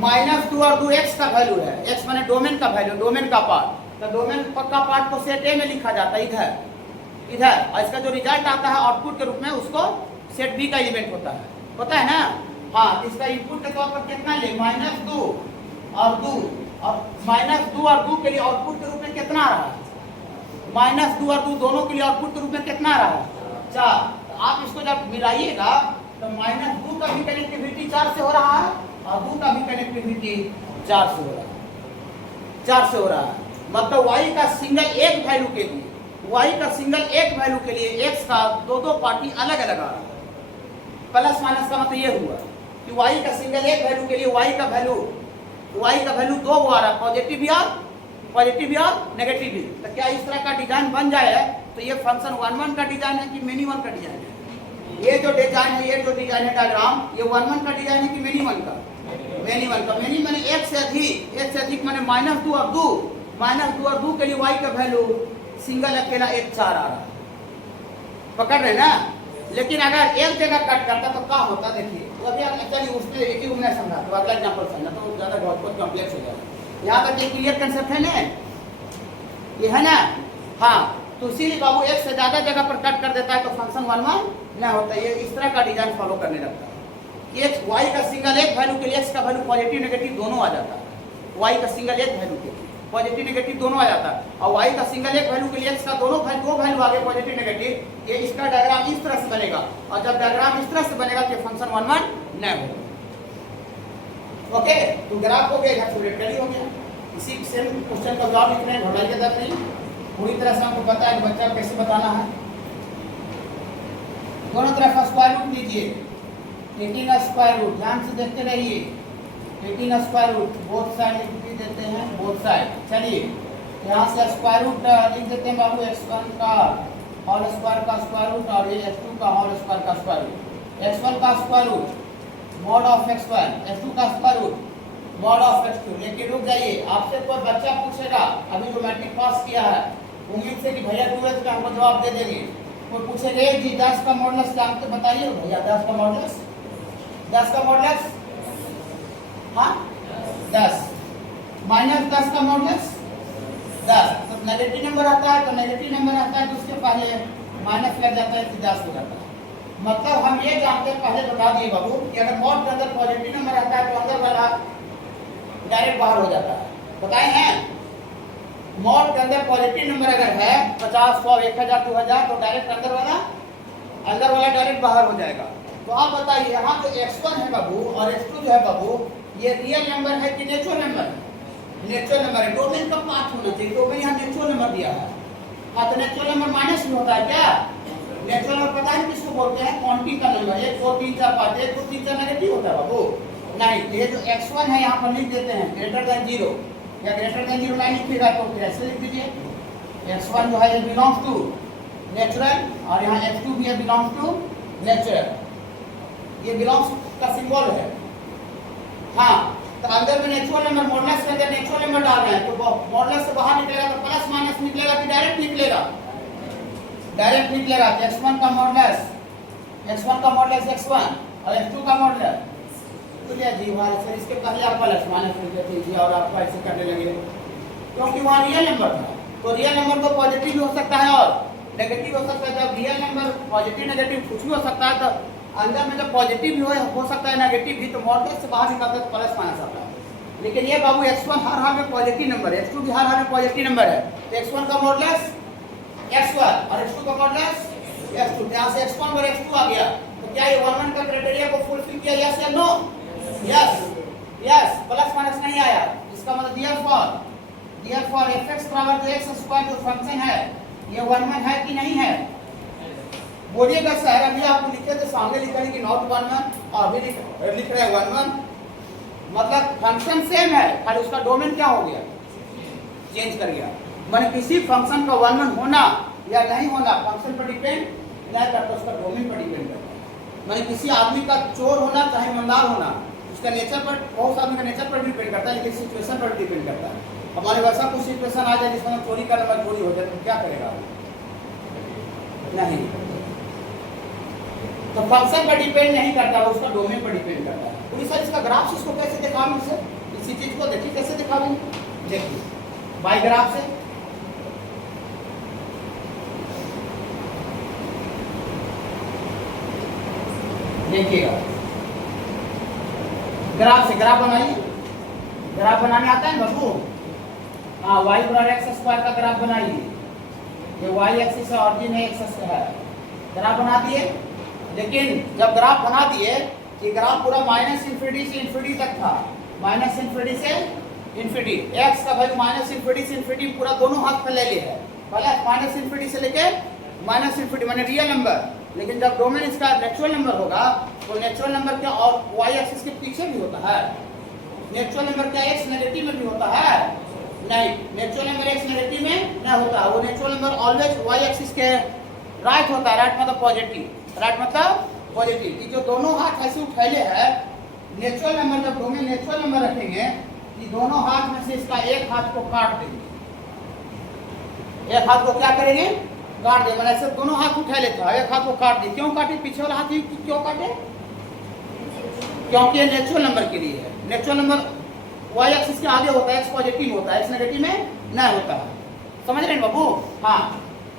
-2 और 2 x का वैल्यू है, x माने डोमेन का वैल्यू, डोमेन का पार्ट, तो डोमेन का पार्ट को सेट ए में लिखा जाता है, इधर, और इसका जो रिजल्ट आता है आउटपुट के रूप में उसको सेट बी का एलिमेंट होता है ना। हाँ, इसका इनपुट के तौर पर कितना ले, -2 और 2, और -2 और 2 के लिए आउटपुट के रूप में कितना आ रहा है, -2 और 2 दोनों के लिए आउटपुट के रूप में कितना आ रहा है, 4। तो आप इसको जब मिलाइएगा तो -2 का भी कनेक्टिविटी 4 से हो रहा है और 2 का भी कनेक्टिविटी 4 से हो रहा है, 4 से हो रहा है। मतलब y का सिंगल एक वैल्यू के लिए, y का सिंगल एक वैल्यू के लिए x का दो पार्टी अलग अलग आ रहा है। प्लस माइनस का मतलब ये हुआ कि y का सिंगल एक वैल्यू के लिए y का वैल्यू 2 आ रहा है, पॉजिटिव भी और नेगेटिव भी। तो क्या इस तरह का डिजाइन बन जाए, तो ये फंक्शन 1 का डिजाइन है कि मिनी 1 का डिजाइन है? ये जो डिजाइन है डायग्राम, ये 1 का डिजाइन है कि मिनी 1 का? मिनी माने एक से अधिक माने -2 और 2 के लिए y का वैल्यू सिंगल अकेला 1 4 आ रहा है, पकड़ रहे ना। लेकिन अगर एक जगह कट करता तो क्या होता, देखिए अभी एक्चुअली उसने एक ही उन्हें समझा, तो अगला एग्जांपल समझना तो ज़्यादा बहुत कॉम्प्लेक्स हो जाएगा। यहाँ तक एक क्लियर कंसेप्ट है ना, ये है ना। हाँ, तो इसीलिए बाबू एक से ज़्यादा जगह पर कट कर देता है तो फंक्शन 1 ना होता है, ये इस तरह का डिजाइन फॉलो करने लगता है। एक y का सिंगल एक वैल्यू के लिए x का वैल्यू पॉजिटिव नेगेटिव दोनों आ जाता है, y का सिंगल एक वैल्यू के लिए पॉजिटिव नेगेटिव दोनों आ जाता है, और y का सिंगल एक वैल्यू के लिए x का दो वैल्यू आगे पॉजिटिव नेगेटिव। ये इसका डायग्राम इस तरह से बनेगा, और जब डायग्राम इस तरह से बनेगा तो फंक्शन 1 न होगा। ओके, तो ग्राफ हो गया, यहाँ थ्योरेटिकली हो गया। इसी सेम क्वेश्चन का जवाब लिख रहे हैं, घबराई की जरूरत नहीं, पूरी तरह से हमको पता है कि बच्चा कैसे बताना है। दोनों तरफ स्क्वायर रूट लीजिए, टेकिंग स्क्वायर रूट, ध्यान से देखते रहिए, taking square root, both side लिख देते हैं, बोथ साइड। चलिए यहाँ से स्क्वायर रूट लिख देते हैं बाबू, x1 का होल स्क्वायर का स्क्वायर रूट और ये x2 का होल स्क्वायर का स्क्वायर रूट। x1 का square root mod of x1, x2 का square root mod of x2। लेकिन रुक जाइए, आपसे कोई बच्चा पूछेगा, अभी जो मैट्रिक पास किया है, उम्मीद से कि भैया 2h का हमको जवाब दे देंगे। कोई पूछेगा जी 10 का मॉडुलस जानते बताइए भैया, 10 का मॉडुलस, 10 का मॉडुलस, हाँ 10 -10 का मॉडुलस 10। तो नेगेटिव नंबर आता है, तो नेगेटिव नंबर आता है तो उसके पहले माइनस लग जाता है, तो 10 हो जाता है। मतलब हम ये जानते हैं, पहले बता दिए बाबू, कि अगर मॉड के अंदर पॉजिटिव नंबर आता है तो अंदर वाला डायरेक्ट बाहर हो जाता है। बताए हैं, मॉड के अंदर पॉजिटिव नंबर अगर है 50, 100, 1000, 2000, तो डायरेक्ट अंदर वाला डायरेक्ट बाहर हो जाएगा। तो आप बताइए, यहाँ जो x1 है बाबू और x2 जो है बाबू, ये रियल नंबर है कि नेचुरल नंबर है? नेचुरल नंबर है, डोमेन का पार्ट होना चाहिए, डोमेन यहाँ नेचुरल नंबर दिया है। हाँ, तो नेचुरल नंबर माइनस भी होता है क्या? नेचुरल नंबर पता है किसको बोलते हैं? क्वांटिटी का नंबर, 1 2 3 4 5, 1 2 3 4 नेगेटिव होता है बाबू? नहीं, ये जो x1 है यहाँ पर लिख देते हैं ग्रेटर देन 0, या ग्रेटर देन 0 नहीं लिखिएगा तो फिर ऐसे लिख दीजिए, x1 जो है ये बिलोंग्स टू नेचुरल, और यहाँ x2 भी बिलोंग्स टू नेचुरल, ये बिलोंग्स का सिंबल है। हाँ, तो अंदर में नेचुरल नंबर, मॉडुलस के अंदर नेचुरल नंबर डाल रहे हैं, तो मॉडुलस से बाहर निकलेगा तो प्लस माइनस निकलेगा कि डायरेक्ट निकलेगा? डायरेक्ट निकलेगा। तो x1 का मॉडुलस x1 और x2 का मॉडुलस, तो क्या जी वहाँ फिर इसके पहले आप प्लस माइनस लिख देते कीजिए और आप ऐसे करने लगे, क्योंकि वहाँ रियल नंबर था। तो रियल नंबर तो पॉजिटिव भी हो सकता है और नेगेटिव हो सकता है। जब रियल नंबर पॉजिटिव नेगेटिव कुछ भी हो सकता है, तो अंदर में जब पॉजिटिव भी हो सकता है नेगेटिव भी, तो मॉडुलस से बाहर निकलता है तो प्लस माइनस आता है। लेकिन ये बाबू x1 हर हाल में पॉजिटिव नंबर है, x2 भी हर हाल में पॉजिटिव नंबर है, तो x1 का मॉडुलस x1 और x2 का मॉडुलस x2, यहाँ से x1 और x2 आ गया, तो क्या ये 1 का क्राइटेरिया को फुलफिल किया, यस या no? Yes, yes, plus minus नहीं आया, इसका मतलब therefore fx बराबर जो x स्क्वायर जो फंक्शन है ये 1 है कि नहीं है? बोलिएगा सर, अभी आप लिखे थे सामने लिखा है कि नॉट 1 और अभी लिख रहे हैं 1, मतलब फंक्शन सेम है, खाली उसका डोमेन क्या हो गया, चेंज कर गया। माने किसी फंक्शन का 1 होना या नहीं होना फंक्शन पर डिपेंड नहीं करता, उसका डोमेन पर डिपेंड करता है। माने किसी आदमी का चोर होना चाहे ईमानदार होना, उसका नेचर पर, बहुत आदमी का नेचर पर डिपेंड करता है, लेकिन सिचुएशन पर डिपेंड करता है। हमारे वैसा कुछ सिचुएशन आ जाए जिसमें चोरी करने मजबूरी हो जाए तो क्या करेगा? नहीं, तो फंक्शन पर डिपेंड नहीं करता, उसका डोमेन पर डिपेंड करता है। पूरी सर इसका ग्राफ इसको कैसे दिखाऊंगे सर? इसी चीज को देखिए कैसे दिखाऊंगे, देखिए बाई ग्राफ से। देखिएगा ग्राफ से, ग्राफ बनाइए, ग्राफ बनाने आता है बाबू? हाँ, y बराबर एक्स स्क्वायर का ग्राफ बनाइए, ये y एक्सिस है, ऑरिजिन है, एक्स है, ग्राफ बना दिए। लेकिन जब ग्राफ बना दिए, ये ग्राफ पूरा माइनस इंफिनिटी से इंफिनिटी तक था, माइनस इंफिनिटी से इंफिनिटी, x का वैल्यू माइनस इंफिनिटी से इंफिनिटी पूरा दोनों हाथ पे ले लिया है, प्लस माइनस इंफिनिटी से लेके माइनस इंफिनिटी माने रियल नंबर। लेकिन जब डोमेन इसका नेचुरल नंबर होगा तो नेचुरल नंबर क्या और y एक्सिस के पीछे भी होता है? नेचुरल नंबर क्या x नेगेटिव में भी होता है? नहीं, नेचुरल नंबर x नेगेटिव में नहीं होता, वो natural number always y axis के राइट होता है, राइट मतलब पॉजिटिव, राइट मतलब पॉजिटिव। कि जो दोनों हाथ ऐसे फैले हैं, नेचुरल नंबर जब डोमेन नेचुरल नंबर रखेंगे कि दोनों हाथ में से इसका एक हाथ को काट देंगे, एक हाथ को क्या करेंगे? काट दे, मैंने ऐसे दोनों हाथ उठा लेता है, एक हाथ को काट दे। क्यों काटे? पीछे वाला हाथ ही क्यों काटे? क्योंकि ये नेचुरल नंबर के लिए है। नेचुरल नंबर y एक्सिस के आगे होता है, x पॉजिटिव होता है, x नेगेटिव में नहीं होता है। समझ रहे हैं बाबू? हाँ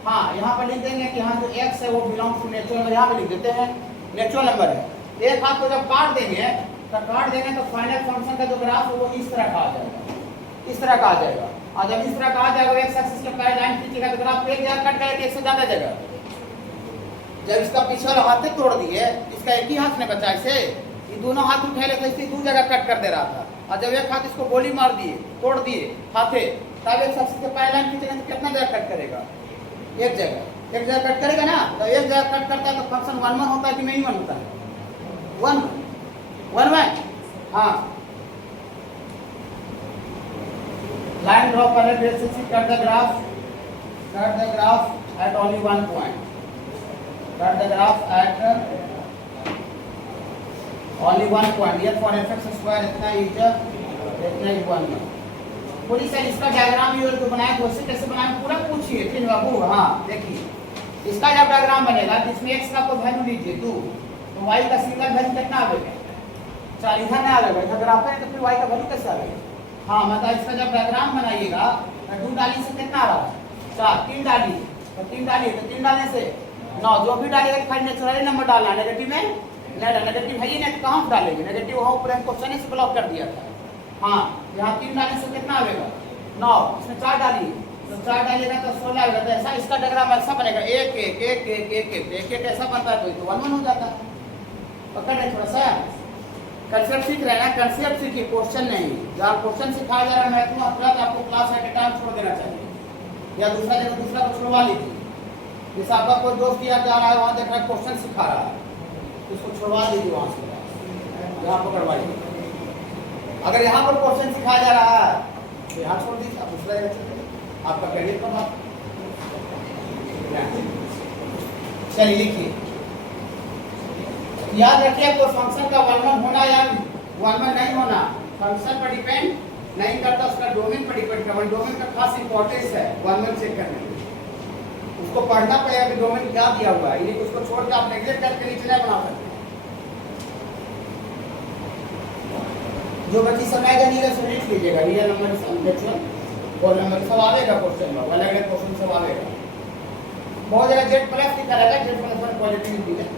हाँ, यहाँ पर लिख देंगे कि हाँ जो x है वो बिलोंग टू नेचुरल नंबर, यहाँ पे लिख देते हैं नेचुरल नंबर है। एक हाथ को जब काट देंगे तो फाइनल फंक्शन का जो ग्राफ है वो इस तरह का आ जाएगा, इस तरह का आ जाएगा। और जब इस तरह का आ जाएगा x एक्सिस के पैरेलल लाइन खींचेगा तो ग्राफ एक जगह कट जाएगा, एक से ज्यादा जगह। जब इसका पीछे वाला हाथ तोड़ दिए, इसका एक ही हाथ ने बचा, इसे ये दोनों हाथ उठा ले तो इससे दो जगह कट कर दे रहा था। और जब एक हाथ इसको गोली मार दिए, तोड़ दिए हाथे, तब एक एक्सिस के पैरेलल लाइन खींचेगा तो कितना जगह कट करेगा? एक जगह कट करेगा ना। तो एक जगह कट करता है तो फंक्शन 1 होता है कि नहीं 1 होता है? 1 हाँ। लाइन ड्रॉ करें, basically cut the graph at only 1 point, cut the graph at only 1 point. ये फॉर एफ एक्स स्क्वायर इतना ही 1 में। पूरी सर इसका डायग्राम ये जो बनाया वैसे कैसे बनाया पूरा पूछिए फिर बाबू। हाँ देखिए, इसका जब डायग्राम बनेगा जिसमें x का कोई वैल्यू लीजिए 2, तो y का सिंगल वैल्यू कितना आएगा? 4 इधर नहीं आएगा, इधर ग्राफ है तो फिर y का वैल्यू कैसे आएगा? हाँ मतलब इसका जब डायग्राम बनाइएगा तो 2 डाली से कितना आ रहा है? 4, 3 डाली तो 3 डालिए तो 3 डालने से 9, जो भी डालेगा खाली नेचुरल नंबर डालना, नेगेटिव में नहीं, नेगेटिव है ही नहीं तो कहाँ डालेंगे? नेगेटिव वहाँ ऊपर क्वेश्चन से ब्लॉक कर दिया था। हाँ यहाँ 3 डालने से कितना आएगा? 9, इसमें 4 डालिए तो 4 डालिएगा तो 16 आएगा। तो ऐसा इसका डायग्राम ऐसा बनेगा, एक एक एक एक एक एक एक एक ऐसा बनता है तो 1 1 हो जाता है। पकड़ रहे थोड़ा सा कंसेप्ट सीख रहे हैं ना, कंसेप्ट सीखिए, क्वेश्चन नहीं। जहाँ क्वेश्चन सिखाया जा रहा है मैथ में अपना तो आपको क्लास एट ए टाइम छोड़ देना चाहिए, या दूसरा जगह दूसरा को छुड़वा लीजिए। जैसे आपका कोई दोस्त यार जा रहा है वहाँ देख रहा है क्वेश्चन सिखा रहा है, उसको छुड़वा लीजिए वहाँ से, यहाँ पकड़वाइए। अगर यहाँ पर क्वेश्चन सिखाया जा रहा है तो यहाँ छोड़ दीजिए, आप दूसरा जगह चलिए, आपका क्रेडिट कम आप। चलिए लिखिए, याद रखिए कोई फंक्शन का 1 1 होना या 1 1 नहीं होना फंक्शन पर डिपेंड नहीं करता, उसका डोमेन पर डिपेंड करता है। डोमेन का खास इंपॉर्टेंस है 1 1 चेक करने में, उसको पढ़ना पड़ेगा कि डोमेन क्या दिया हुआ है, यानी उसको छोड़ के आप नेगलेक्ट करके नीचे नहीं बना सकते। जो बच्ची समझेगा नहीं रहा लिख लीजिएगा, रियल नंबर नेचुरल और नंबर सब आवेगा क्वेश्चन में, अलग अलग क्वेश्चन सब आवेगा। बहुत जगह जेड प्लस लिखा रहेगा, जेड प्लस में पॉजिटिव भी है।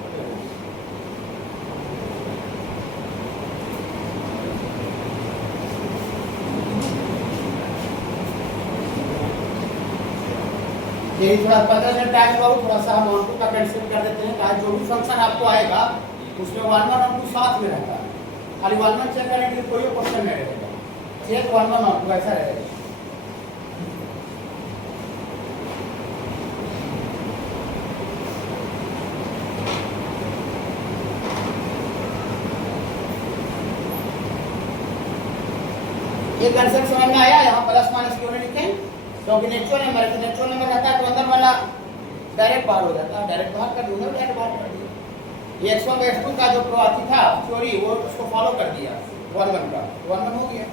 यही थोड़ा 15 मिनट टाइम हुआ, थोड़ा सा हम ऑन टू का कैंसिल कर देते हैं, ताकि जो भी फंक्शन आपको आएगा उसमें 1 1 और 2 साथ में रहता है। खाली 1 1 चेक करने के लिए कोई क्वेश्चन नहीं रहेगा, चेक 1 1 और 2 ऐसा रहेगा। ये कंसेप्ट समझ में आया? यहाँ प्लस माइनस क्यों नहीं लिखे? क्योंकि नेचुरल नंबर है, नेचुरल नंबर रहता है तो अंदर वाला डायरेक्ट बाहर हो जाता है, डायरेक्ट बाहर कर दूंगा, डायरेक्ट बाहर कर दिया। ये x1 by x2 का जो प्रॉपर्टी था थ्योरी, वो उसको फॉलो कर दिया 1 1 का 1 1 हो गया।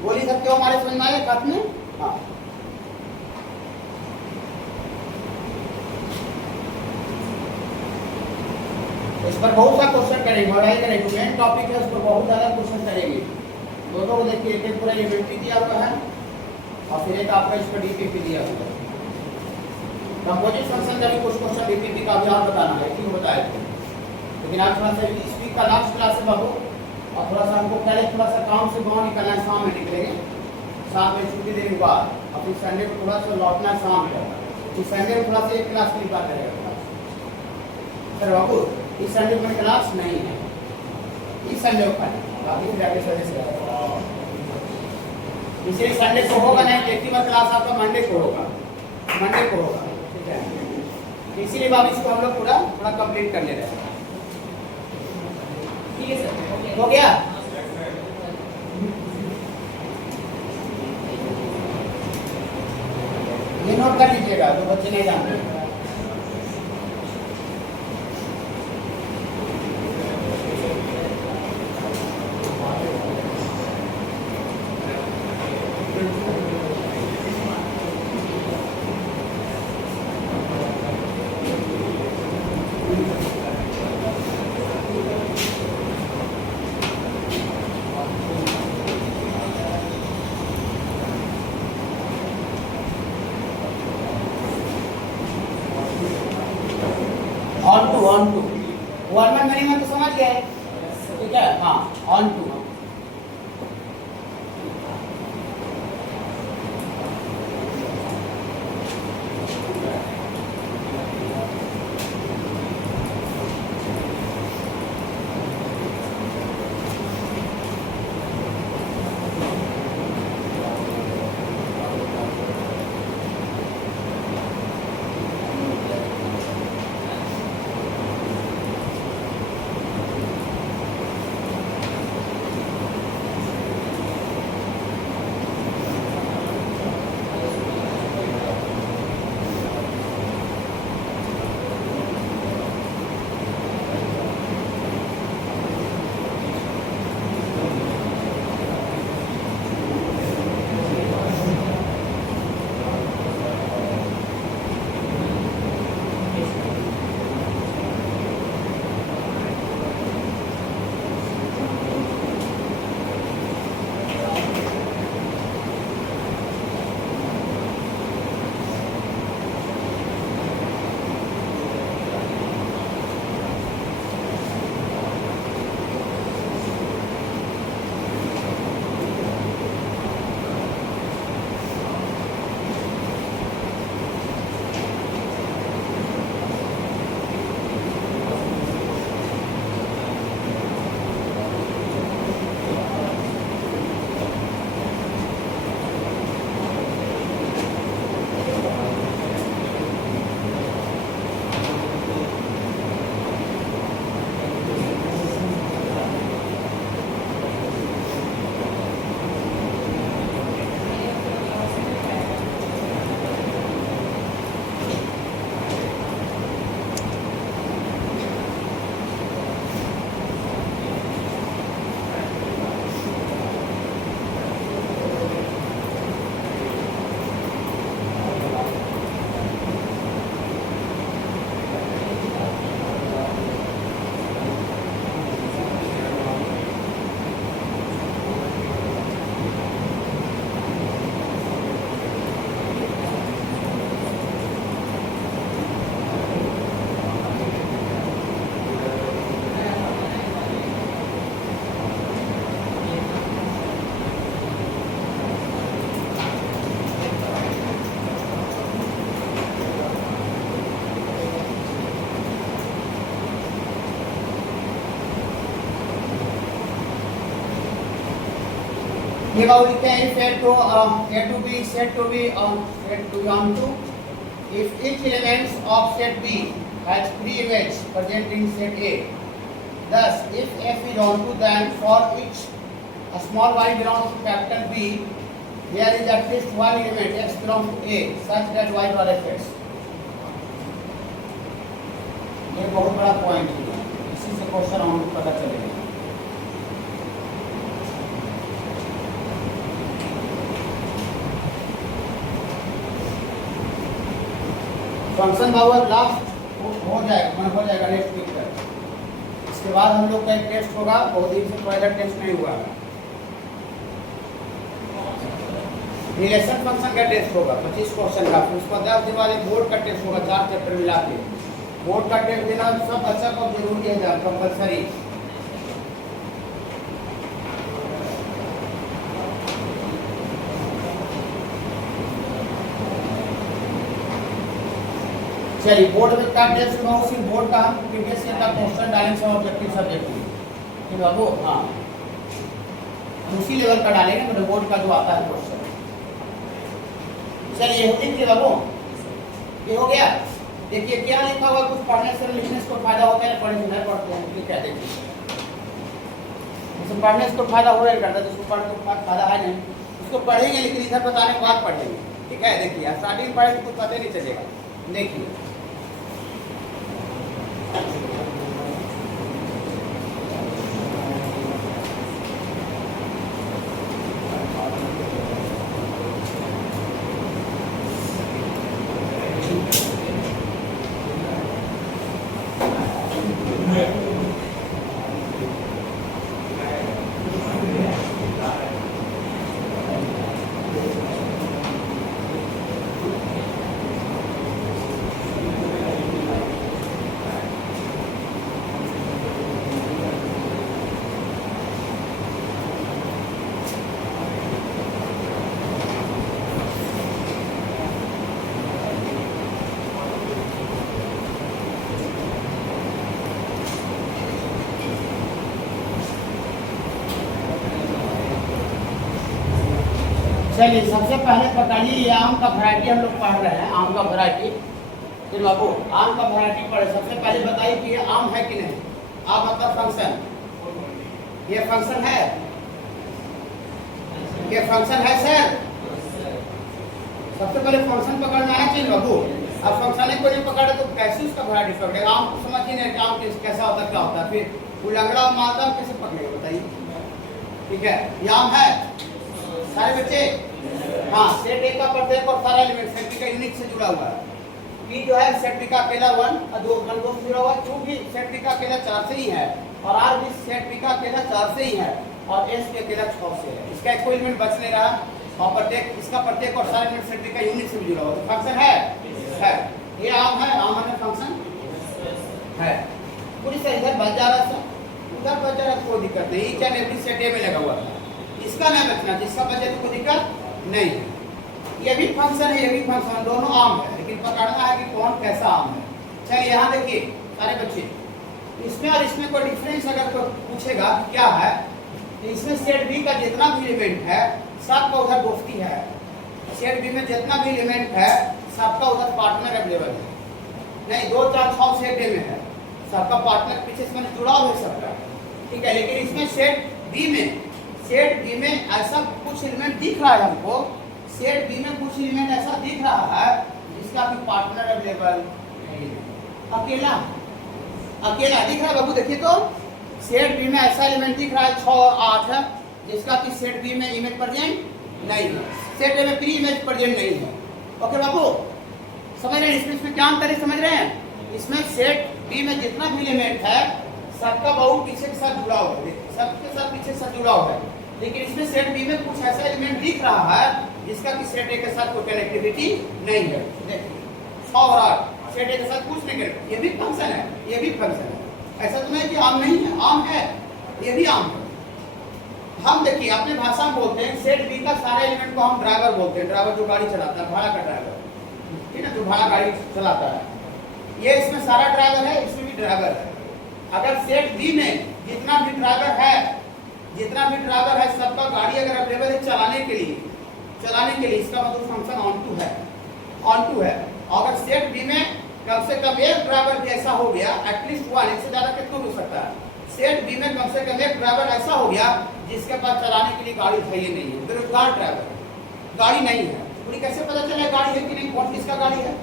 बोली सकते हो हमारे समझ में आया बात में? हाँ, इस पर बहुत सा क्वेश्चन करेंगे, पढ़ाई करेंगे, मेन टॉपिक है, उस पर बहुत ज्यादा क्वेश्चन करेंगे। दोनों को देखिए, एक पूरा यूनिटी दिया हुआ है और फिर एक आपका इस पर डीपीपी दिया हुआ है। कंपोजिट फंक्शन का भी कुछ क्वेश्चन डीपीपी का भी आप बताना है, क्यों बताए थे। लेकिन आज थोड़ा सा स्पीक का लास्ट क्लास है बाबू, और थोड़ा सा हमको पहले थोड़ा सा काम से गाँव निकलना है, शाम में निकलेंगे, शाम में छुट्टी देने के बाद, और फिर संडे को थोड़ा सा लौटना है शाम में, फिर संडे को थोड़ा सा एक क्लास के निकाल रहेगा सर बाबू। इस संडे को क्लास नहीं है, इस संडे को बाकी जाके संडे से, इसलिए संडे को होगा नहीं, एक ही बार क्लास आपका मंडे को होगा, मंडे को होगा, ठीक है। इसीलिए बाबू इसको हम लोग पूरा थोड़ा कंप्लीट कर ले रहे हैं, ठीक है सर, हो गया। ये नोट कर लीजिएगा जो बच्चे नहीं जानते। ऑन टू 1 1 मिनिमम तो समझ गए, ठीक है। हाँ, ऑन टू ये बाबू लिखते हैं if A to B is said to be onto if each elements of set B has pre-image present in set A. Thus, if F is onto, then for each a small y belongs to capital B, there is at least one element x belongs to A such that y for Fx. ये बहुत बड़ा point है, इसी से question हमको पता चलेगा। Function बाबू last हो जाएगा नेक्स्ट वीक तक। इसके बाद हम लोग का एक टेस्ट होगा, बहुत दिन से पहले टेस्ट नहीं हुआ है। रिलेशन फंक्शन का टेस्ट होगा 25 क्वेश्चन का, फिर उसका 10 दिन वाले बोर्ड का टेस्ट होगा 4 चैप्टर मिला के। बोर्ड का टेस्ट देना सब बच्चा को जरूरी है, कंपलसरी। चलिए बोर्ड में का टेस्ट हुआ, उसी बोर्ड का हम प्रीवियस ईयर का क्वेश्चन डालेंगे सब ऑब्जेक्टिव सब्जेक्ट में। ठीक बाबू, हाँ उसी लेवल का डालेंगे, मतलब बोर्ड का जो आता है क्वेश्चन। चलिए लिख लिया बाबू, ये हो गया। देखिए क्या लिखा हुआ, कुछ पढ़ने से लिखने से फायदा होता है, पढ़ने से नहीं पढ़ते हैं, ठीक है। देखिए पढ़ने से तो फायदा हो नहीं करता, जिसको पढ़ने को फायदा है नहीं, उसको पढ़ेंगे लेकिन इधर बताने के बाद पढ़ेंगे, ठीक है। देखिए स्टार्टिंग पढ़ेंगे कुछ पता नहीं चलेगा। देखिए चलिए सबसे पहले बताइए, ये आम का वैरायटी हम लोग पढ़ रहे हैं, आम का वैरायटी। फिर बाबू आम का वैरायटी पढ़े, सबसे पहले बताइए कि ये आम है कि नहीं। आम मतलब फंक्शन, ये फंक्शन है, ये फंक्शन है सर। सबसे पहले फंक्शन पकड़ना है कि बाबू। अब फंक्शन को नहीं पकड़े तो कैसे उसका वैरायटी पकड़ेगा। आम को समझ ही नहीं कि आम कैसा होता है, क्या होता है, फिर वो लंगड़ा और मालदा कैसे पकड़ेगा बताइए। ठीक है, ये आम है सारे बच्चे। हाँ सेट ए का प्रत्येक और सारा एलिमेंट सेट बी का यूनिट से जुड़ा हुआ है। पी जो है सेट बी का अकेला 1 और 2 से जुड़ा हुआ है, क्योंकि सेट बी का अकेला 4 से ही है, और आर भी सेट बी का अकेला 4 से ही है, और एस भी अकेला 6 से है। इसका कोई एलिमेंट बच नहीं रहा, और प्रत्येक इसका प्रत्येक और सारा एलिमेंट सेट बी का यूनिट से जुड़ा हुआ है। फंक्शन है। ये आम है, आम है फंक्शन है। पूरी से इधर बच जा रहा है, उधर बच जा रहा, कोई दिक्कत नहीं। ईच एंड एवरी सेट ए में लगा हुआ था, इसका नहीं बचना, जिसका बचे तो कोई दिक्कत नहीं। ये भी फंक्शन है, ये भी फंक्शन, दोनों आम है, लेकिन पकड़ना है कि कौन कैसा आम है। चलिए यहाँ देखिए सारे बच्चे, इसमें और इसमें कोई डिफरेंस अगर कोई पूछेगा क्या है, तो इसमें सेट बी का जितना भी एलिमेंट है सबका उधर दोस्ती है। सेट बी में जितना भी एलिमेंट है सबका उधर पार्टनर अवेलेबल है। नहीं 2 4 6 सेट ए में है, सबका पार्टनर पीछे से जुड़ाव है सबका, ठीक है। लेकिन इसमें सेट बी में ऐसा कुछ एलिमेंट दिख रहा है हमको, सेट बी में कुछ एलिमेंट ऐसा दिख रहा है जिसका भी पार्टनर अवेलेबल नहीं है। अकेला दिख रहा है बाबू। देखिए तो सेट बी में ऐसा एलिमेंट दिख रहा है 6 और 8 है, जिसका कि सेट बी में इमेज प्रेजेंट नहीं है, सेट ए में प्री इमेज प्रेजेंट नहीं है। ओके बाबू समझ रहे हैं, इसमें क्या अंतर है समझ रहे हैं। इसमें सेट बी में जितना भी एलिमेंट है सबका बाबू पीछे के साथ जुड़ा हुआ है, सबके साथ पीछे के साथ जुड़ा हुआ है। लेकिन इसमें सेट बी में कुछ ऐसा एलिमेंट दिख रहा है जिसका कि सेट ए के साथ कोई कनेक्टिविटी नहीं है। देखिए 6 और 8 सेट ए के साथ कुछ नहीं करेक्ट, ये भी फंक्शन है, ये भी फंक्शन है। ऐसा तो नहीं कि आम नहीं है, आम है, ये भी आम है। हम देखिए अपने भाषा में बोलते हैं सेट बी का सारे एलिमेंट को हम ड्राइवर बोलते हैं, ड्राइवर जो गाड़ी चलाता है, भाड़ा का ड्राइवर, ठीक है, जो भाड़ा गाड़ी चलाता है। ये इसमें सारा ड्राइवर है, इसमें भी ड्राइवर है। अगर सेट बी में जितना भी ड्राइवर है जितना भी ड्राइवर है सबका गाड़ी अगर अवेलेबल है चलाने के लिए इसका मतलब फंक्शन ऑन टू है। अगर सेट बी में कम से कम एक ड्राइवर भी ऐसा हो गया, एटलीस्ट वन, इससे ज्यादा कितना हो सकता है, सेट बी में कम से कम एक ड्राइवर ऐसा हो गया जिसके पास चलाने के लिए गाड़ी है ही नहीं है, बेरोजगार ड्राइवर, गाड़ी नहीं है, पूरी कैसे पता चले गाड़ी है कि नहीं, कौन किसका गाड़ी है।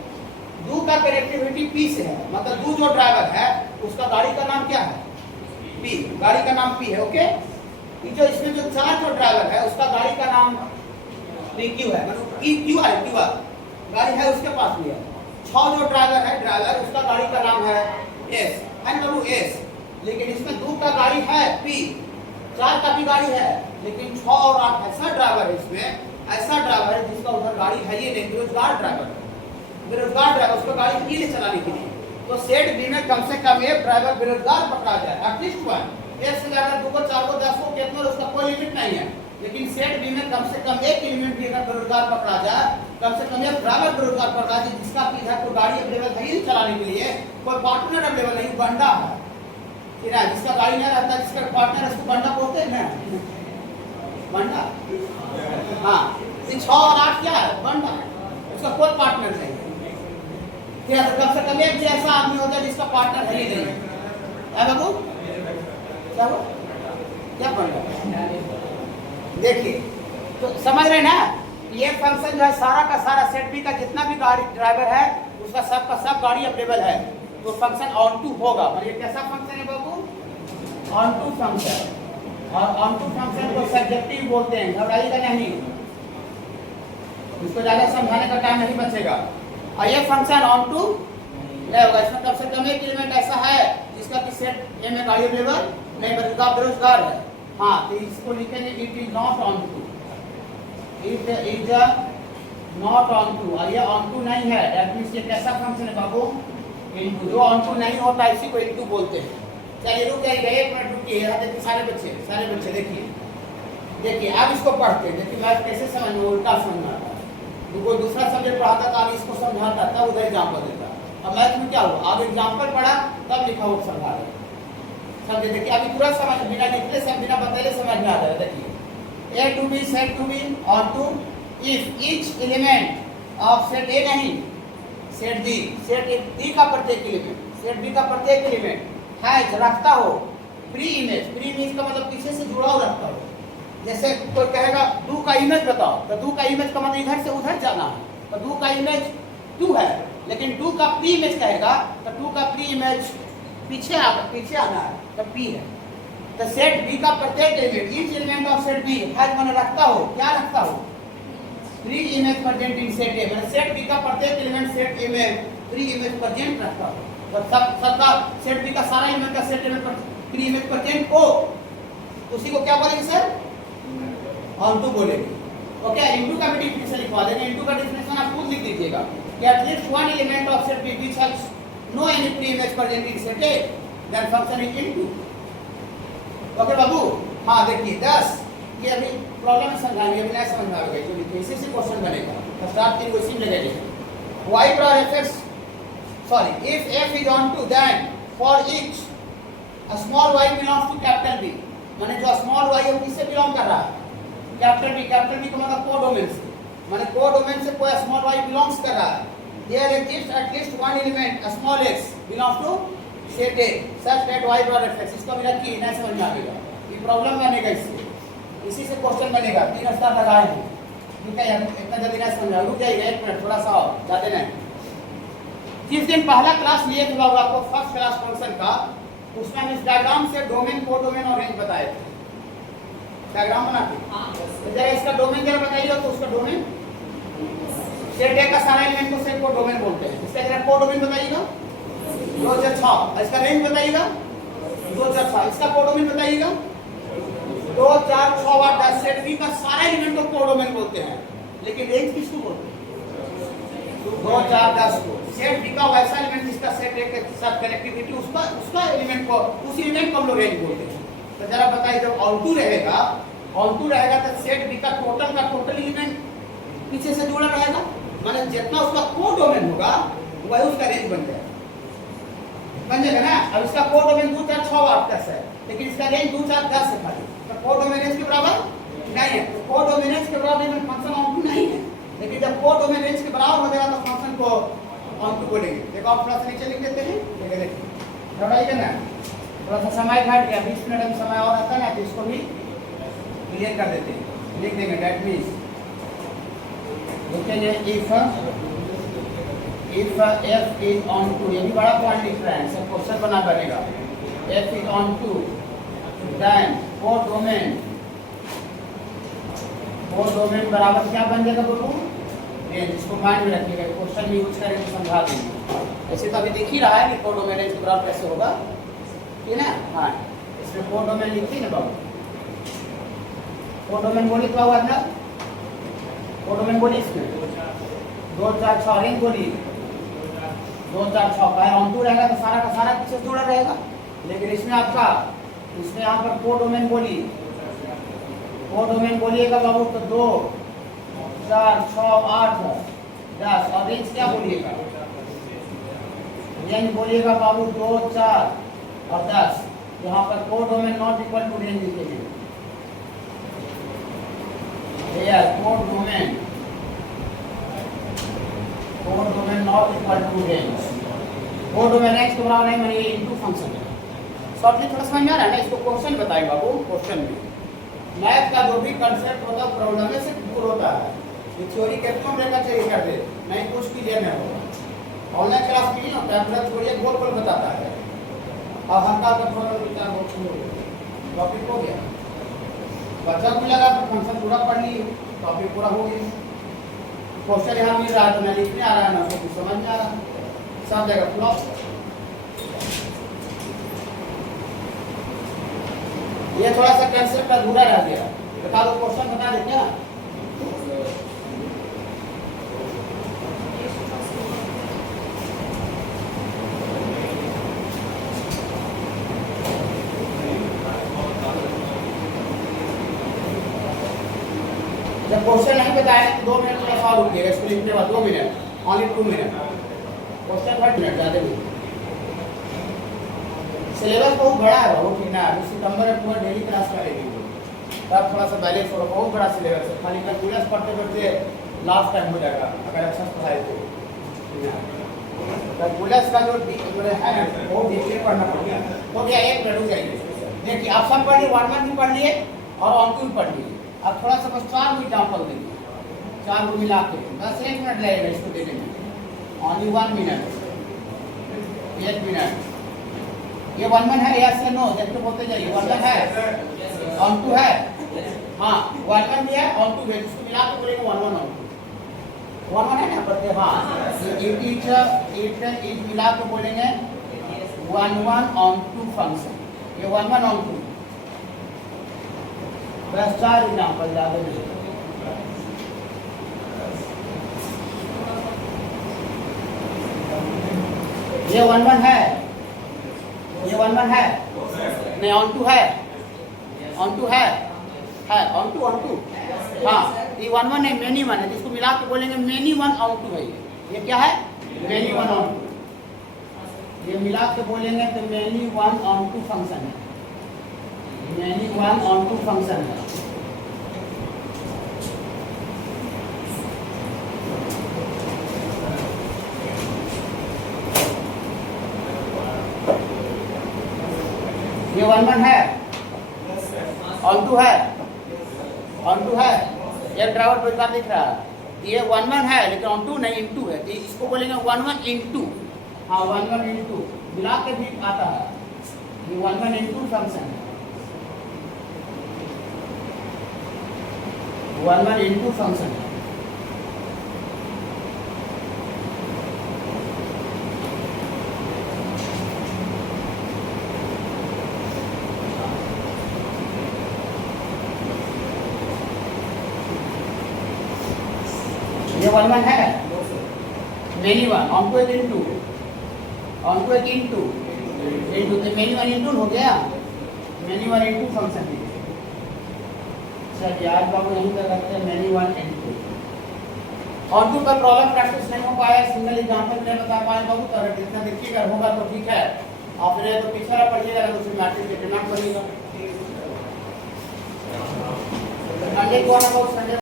दू का कनेक्टिविटी पी से है, मतलब दू जो ड्राइवर है उसका गाड़ी का नाम क्या है, पी, गाड़ी का नाम पी है। ओके, जो इसमें जो चार जो ड्राइवर है उसका गाड़ी का नाम क्यू है, क्यू गाड़ी है उसके पास भी है। 6 जो ड्राइवर है उसका गाड़ी का नाम है एस, है ना एस, लेकिन इसमें दो का गाड़ी है पी, 4 का भी गाड़ी है, लेकिन 6 और 8 ऐसा ड्राइवर है, इसमें ऐसा ड्राइवर है जिसका उधर गाड़ी है ये नहीं, बेरोजगार ड्राइवर उसको गाड़ी की ले चलाने के लिए। तो सेट बी में कम से कम एक ड्राइवर बेरोजगार पकड़ा जाए, एटलीस्ट वन, एक से ज्यादा 2 को 4 को 10 को कितना, उसका कोई लिमिट नहीं है, लेकिन सेट बी में कम से कम एक एलिमेंट भी अगर बेरोजगार पकड़ा जाए, कम से कम एक ड्राइवर बेरोजगार पकड़ा जाए जिसका की है कोई गाड़ी अवेलेबल है ही चलाने के लिए, कोई पार्टनर अवेलेबल नहीं, बंडा है ठीक है, जिसका गाड़ी नहीं रहता, जिसका पार्टनर उसको बंडा बोलते हैं ना, बंडा। हाँ, 6 और 8 क्या है, बंडा, उसका कोई पार्टनर नहीं ठीक है, तो कम से कम एक भी ऐसा आदमी होता है जिसका पार्टनर है ही नहीं है बाबू, क्या वो क्या बंडा, देखिए तो समझ रहे ना, ये फंक्शन जो है सारा का सारा सेट बी का जितना भी गाड़ी ड्राइवर है उसका सब गाड़ी अवेलेबल है, तो फंक्शन ऑन टू होगा। और ये कैसा फंक्शन है बाबू, ऑन टू फंक्शन, और ऑन टू फंक्शन को सब्जेक्टिव बोलते हैं, घबराइएगा नहीं, इसको ज्यादा समझाने का टाइम नहीं बचेगा। और ये फंक्शन ऑन टू नहीं होगा, इसमें कम से कम एक एलिमेंट ऐसा है जिसका कि सेट ए में गाड़ी अवेलेबल नहीं, बेरोजगार है। हाँ, तो इसको लिखेंगे it is not onto, it is not onto, और ये ऑन टू नहीं है, दैट मींस ये कैसा फंक्शन है बाबू, इनटू, जो ऑन टू नहीं होता इसी को इनटू बोलते हैं। चलिए रुक जाइए, एक मिनट रुकिए, यहाँ देखिए सारे बच्चे देखिए अब इसको पढ़ते हैं, देखिए मैं कैसे समझ में उल्टा समझना था, कोई दूसरा सब्जेक्ट पढ़ाता था, अब इसको समझाता था, उधर एग्जाम्पल देता। अब मैथ में क्या हुआ, अब एग्जाम्पल पढ़ा तब लिखा वो समझा रहे, समझे, देखिए अभी पूरा समझ, बिना लिखले सब बिना बताए समझ में आ रहा है। देखिए A to B set to B onto if each element of set A नहीं, सेट बी का प्रत्येक एलिमेंट, सेट बी का प्रत्येक एलिमेंट है रखता हो प्री इमेज का मतलब किसी से जुड़ा हुआ रखता हो। जैसे कोई कहेगा दू का इमेज बताओ, तो दू का इमेज का मतलब इधर से उधर जाना है, तो दू का इमेज 2 है, लेकिन 2 का प्री इमेज कहेगा तो 2 का प्री इमेज पीछे आना है, तो पी है। तो सेट बी का प्रत्येक element, each element of set B has माने रखता हो, क्या रखता हो, pre image present in set A, मतलब सेट बी का प्रत्येक एलिमेंट सेट ए में प्री इमेज प्रेजेंट रखता हो, और सबका सेट बी का सारा एलिमेंट का सेट ए में प्री इमेज प्रेजेंट हो, उसी को क्या बोलेंगे सर, ऑन टू बोलेंगे। ओके, इनटू का भी डेफिनेशन लिखवा देंगे, इनटू का डेफिनेशन आप खुद लिख लीजिएगा कि at least one element of set B which has no any pre image present in set A, that function is into. Okay बाबू, हाँ देखिए 10, ये अभी प्रॉब्लम में समझाएंगे, अभी नहीं समझ में आएगा, जो लिखे इसी से क्वेश्चन बनेगा, तो स्टार्ट तीन वैसी जगह लिखें, y पर fx, sorry if f is on to then for each a small y belongs to capital B, माने जो स्मॉल y है वो किससे बिलोंग कर रहा है, कैपिटल बी का मतलब कोडोमेन से, माने कोडोमेन से कोई स्मॉल y बिलोंग्स कर रहा है, there exists at least one element a small x belongs to set A such that y पर fx, इसका भी रखिए, नहीं समझ में आएगा, ये प्रॉब्लम बनेगा इससे, इसी से क्वेश्चन बनेगा, 3 स्टार लगाए हैं, ठीक है, इतना जल्दी नहीं समझा, रुक जाइएगा 1 मिनट, थोड़ा सा और ज्यादा नहीं। जिस दिन पहला क्लास लिए थे बाबू आपको फर्स्ट क्लास फंक्शन का, उसमें हम इस डायग्राम से डोमेन, कोडोमेन और रेंज बताए थे, डायग्राम बना के, तो जरा इसका डोमेन जरा बताइएगा, तो उसका डोमेन सेट ए का सारा एलिमेंट को सेट को डोमेन बोलते हैं, इसका जरा कोडोमेन बताइएगा 2006, इसका रेंज बताइएगा 2006, इसका कोडोमेन बताइएगा 2 4 6 8 10, सेट बी का सारा एलिमेंट को कोडोमेन बोलते हैं, लेकिन रेंज किसको बोलते हैं, 2 4 10 को। सेट बी का वैसा एलिमेंट जिसका सेट ए के साथ कनेक्टिविटी उसका एलिमेंट को, उस एलिमेंट को हम लोग रेंज बोलते हैं। तो जरा बताइए, जब ऑन टू रहेगा तो सेट बी का टोटल एलिमेंट पीछे से जुड़ा रहेगा, माने जितना उसका कोडोमेन होगा वही उसका रेंज बन जाएगा ना। अब इसका कोडोमेन 2 4 6 8 10 है, लेकिन इसका रेंज 2 4 10 है खाली, तो कोडोमिनेंस के बराबर नहीं है, कोडोमिनेंस के बराबर इवन फंक्शन ऑन टू नहीं है, लेकिन जब कोडोमिनेंस के बराबर हो जाएगा तो फंक्शन को ऑन टू बोलेंगे। देखो आप थोड़ा सा नीचे लिख देते हैं, देखिए थोड़ा ही करना, थोड़ा सा समय घट गया, 20 मिनट में समय और आता है ना, तो इसको भी क्लियर कर देते हैं, लिख देंगे दैट मींस लिखेंगे if f is on to, ये भी बड़ा पॉइंट लिख रहे हैं, सब क्वेश्चन बना बनेगा, f is on to then codomain बराबर क्या बन जाएगा बोलो, रेंज, इसको माइंड में रखिएगा, क्वेश्चन भी यूज करेंगे समझा देंगे। ऐसे तो अभी दिख ही रहा है कि कोडोमेन रेंज बराबर कैसे होगा, ठीक है ना। हाँ, इसमें कोडोमेन लिखी ना बाबू, कोडोमेन बोली क्या हुआ ना, कोडोमेन बोली इसमें 2 4 6 रेंज बोली 2 4 6 का ऑन टू रहेगा तो सारा का सारा पीछे जुड़ा रहेगा, लेकिन इसमें आपका इसमें यहाँ पर कोडोमेन बोलिएगा बाबू तो 2 4 6 8 10 और रेंज क्या बोलिएगा, रेंज बोलिएगा बाबू 2 4 और 10, यहाँ पर codomain not equal to range लिखेंगे, codomain not equal to range, codomain x के बराबर नहीं मानिए इनटू फंक्शन है। शॉर्टली थोड़ा समझ में आ रहा है ना, इसको क्वेश्चन बताइए बाबू, क्वेश्चन में मैथ का जो भी कंसेप्ट होता है प्रॉब्लम में से दूर होता है, ये थ्योरी कैप्चर रहना चाहिए कर दे, नहीं कुछ क्लियर नहीं होगा। ऑनलाइन क्लास में नहीं होता है, पूरा थ्योरी गोल गोल बताता है और हल्का हल्का थोड़ा विचार टॉपिक हो गया, बच्चा को लगा तो फंक्शन पूरा पढ़ लिए, टॉपिक पूरा हो गया, क्वेश्चन यहाँ मिल रहा है तो मैं लिखने आ रहा है ना, तो कुछ समझ में आ रहा है, सब जगह फ्लॉप। ये थोड़ा सा कंसेप्ट अधूरा रह गया, बता दो क्वेश्चन बता दे क्या, जब क्वेश्चन नहीं बताए तो 2 मिनट थोड़ा सा रुकिएगा, इसको लिखने के बाद 2 minute, only 2 minute, question 5 minute ज़्यादा नहीं। सिलेबस बहुत बड़ा है बहुत, ठीक ना, अभी सितंबर में पूरा डेली क्लास करेंगे, तब थोड़ा सा बैलेंस होगा, बहुत बड़ा सिलेबस है, खाली कैलकुलस पढ़ते पढ़ते लास्ट टाइम हो जाएगा अगर अच्छा पढ़ाए तो। कैलकुलस का जो है ना बहुत डीपली पढ़ना पड़ेगा, तो क्या एक मिनट रुक जाएंगे, देखिए आप सब पढ़ लिए, 1 1 भी पढ़ लिए और ऑन टू भी पढ़ लिए, अब थोड़ा सा बस 4 एग्जाम्पल देंगे, 4 को मिला के बस 1 मिनट लगेगा इसको देने में, ओनली 1 मिनट, 1 मिनट। ये 1 1 है, यस या नो देखते बोलते जाइए, 1 1 है, ऑन टू है, हाँ 1 1 भी है, ऑन टू भी, इसको मिला के बोलेंगे 1 1 ऑन टू, 1 1 है ना पढ़ते, हाँ इट मिला के बोलेंगे 1 1 ऑन टू फंक्शन, ये 1 1 ऑन टू, बस 4 एग्जाम्पल ज़्यादा नहीं। ये 1 1 है, ये 1 1 है नहीं, ऑन टू है, ऑन टू है ऑन टू हाँ, ये 1 1 है, मेनी 1 है, जिसको मिला के बोलेंगे मेनी 1 ऑन टू है, ये क्या है मेनी 1 ऑन टू, ये मिला के बोलेंगे तो मेनी 1 ऑन टू फंक्शन है, मेनी 1 ऑन टू फंक्शन है। ये 1 1 है, ऑन टू है, ये ड्राइवर कोई बात दिख रहा है, ये 1 1 है लेकिन ऑन टू नहीं, इनटू है, तो इसको बोलेंगे 1 1 इनटू, हाँ 1 1 इनटू मिला के भी आता है, ये 1 1 इनटू फंक्शन है, 1 1 इनटू फंक्शन है। ये 1 1 है, मेनी 1 ऑन टू एक इनटू, ऑन टू एक इनटू तो मेनी 1 इनटू हो गया, मेनी 1 इनटू फंक्शन है। चलिए आज बाबू यहीं तक रखते हैं, मेनी 1 इनटू। ऑन टू पर प्रॉब्लम प्रैक्टिस नहीं हो पाया, सिंगल एग्जांपल नहीं बता पाए बाबू, तो अगर जितना देखिएगा होगा तो ठीक है, और फिर तो पीछे पढ़िएगा तो फिर मैट्रिक डिटरमाइन करिएगा। Sunday, what about Sunday?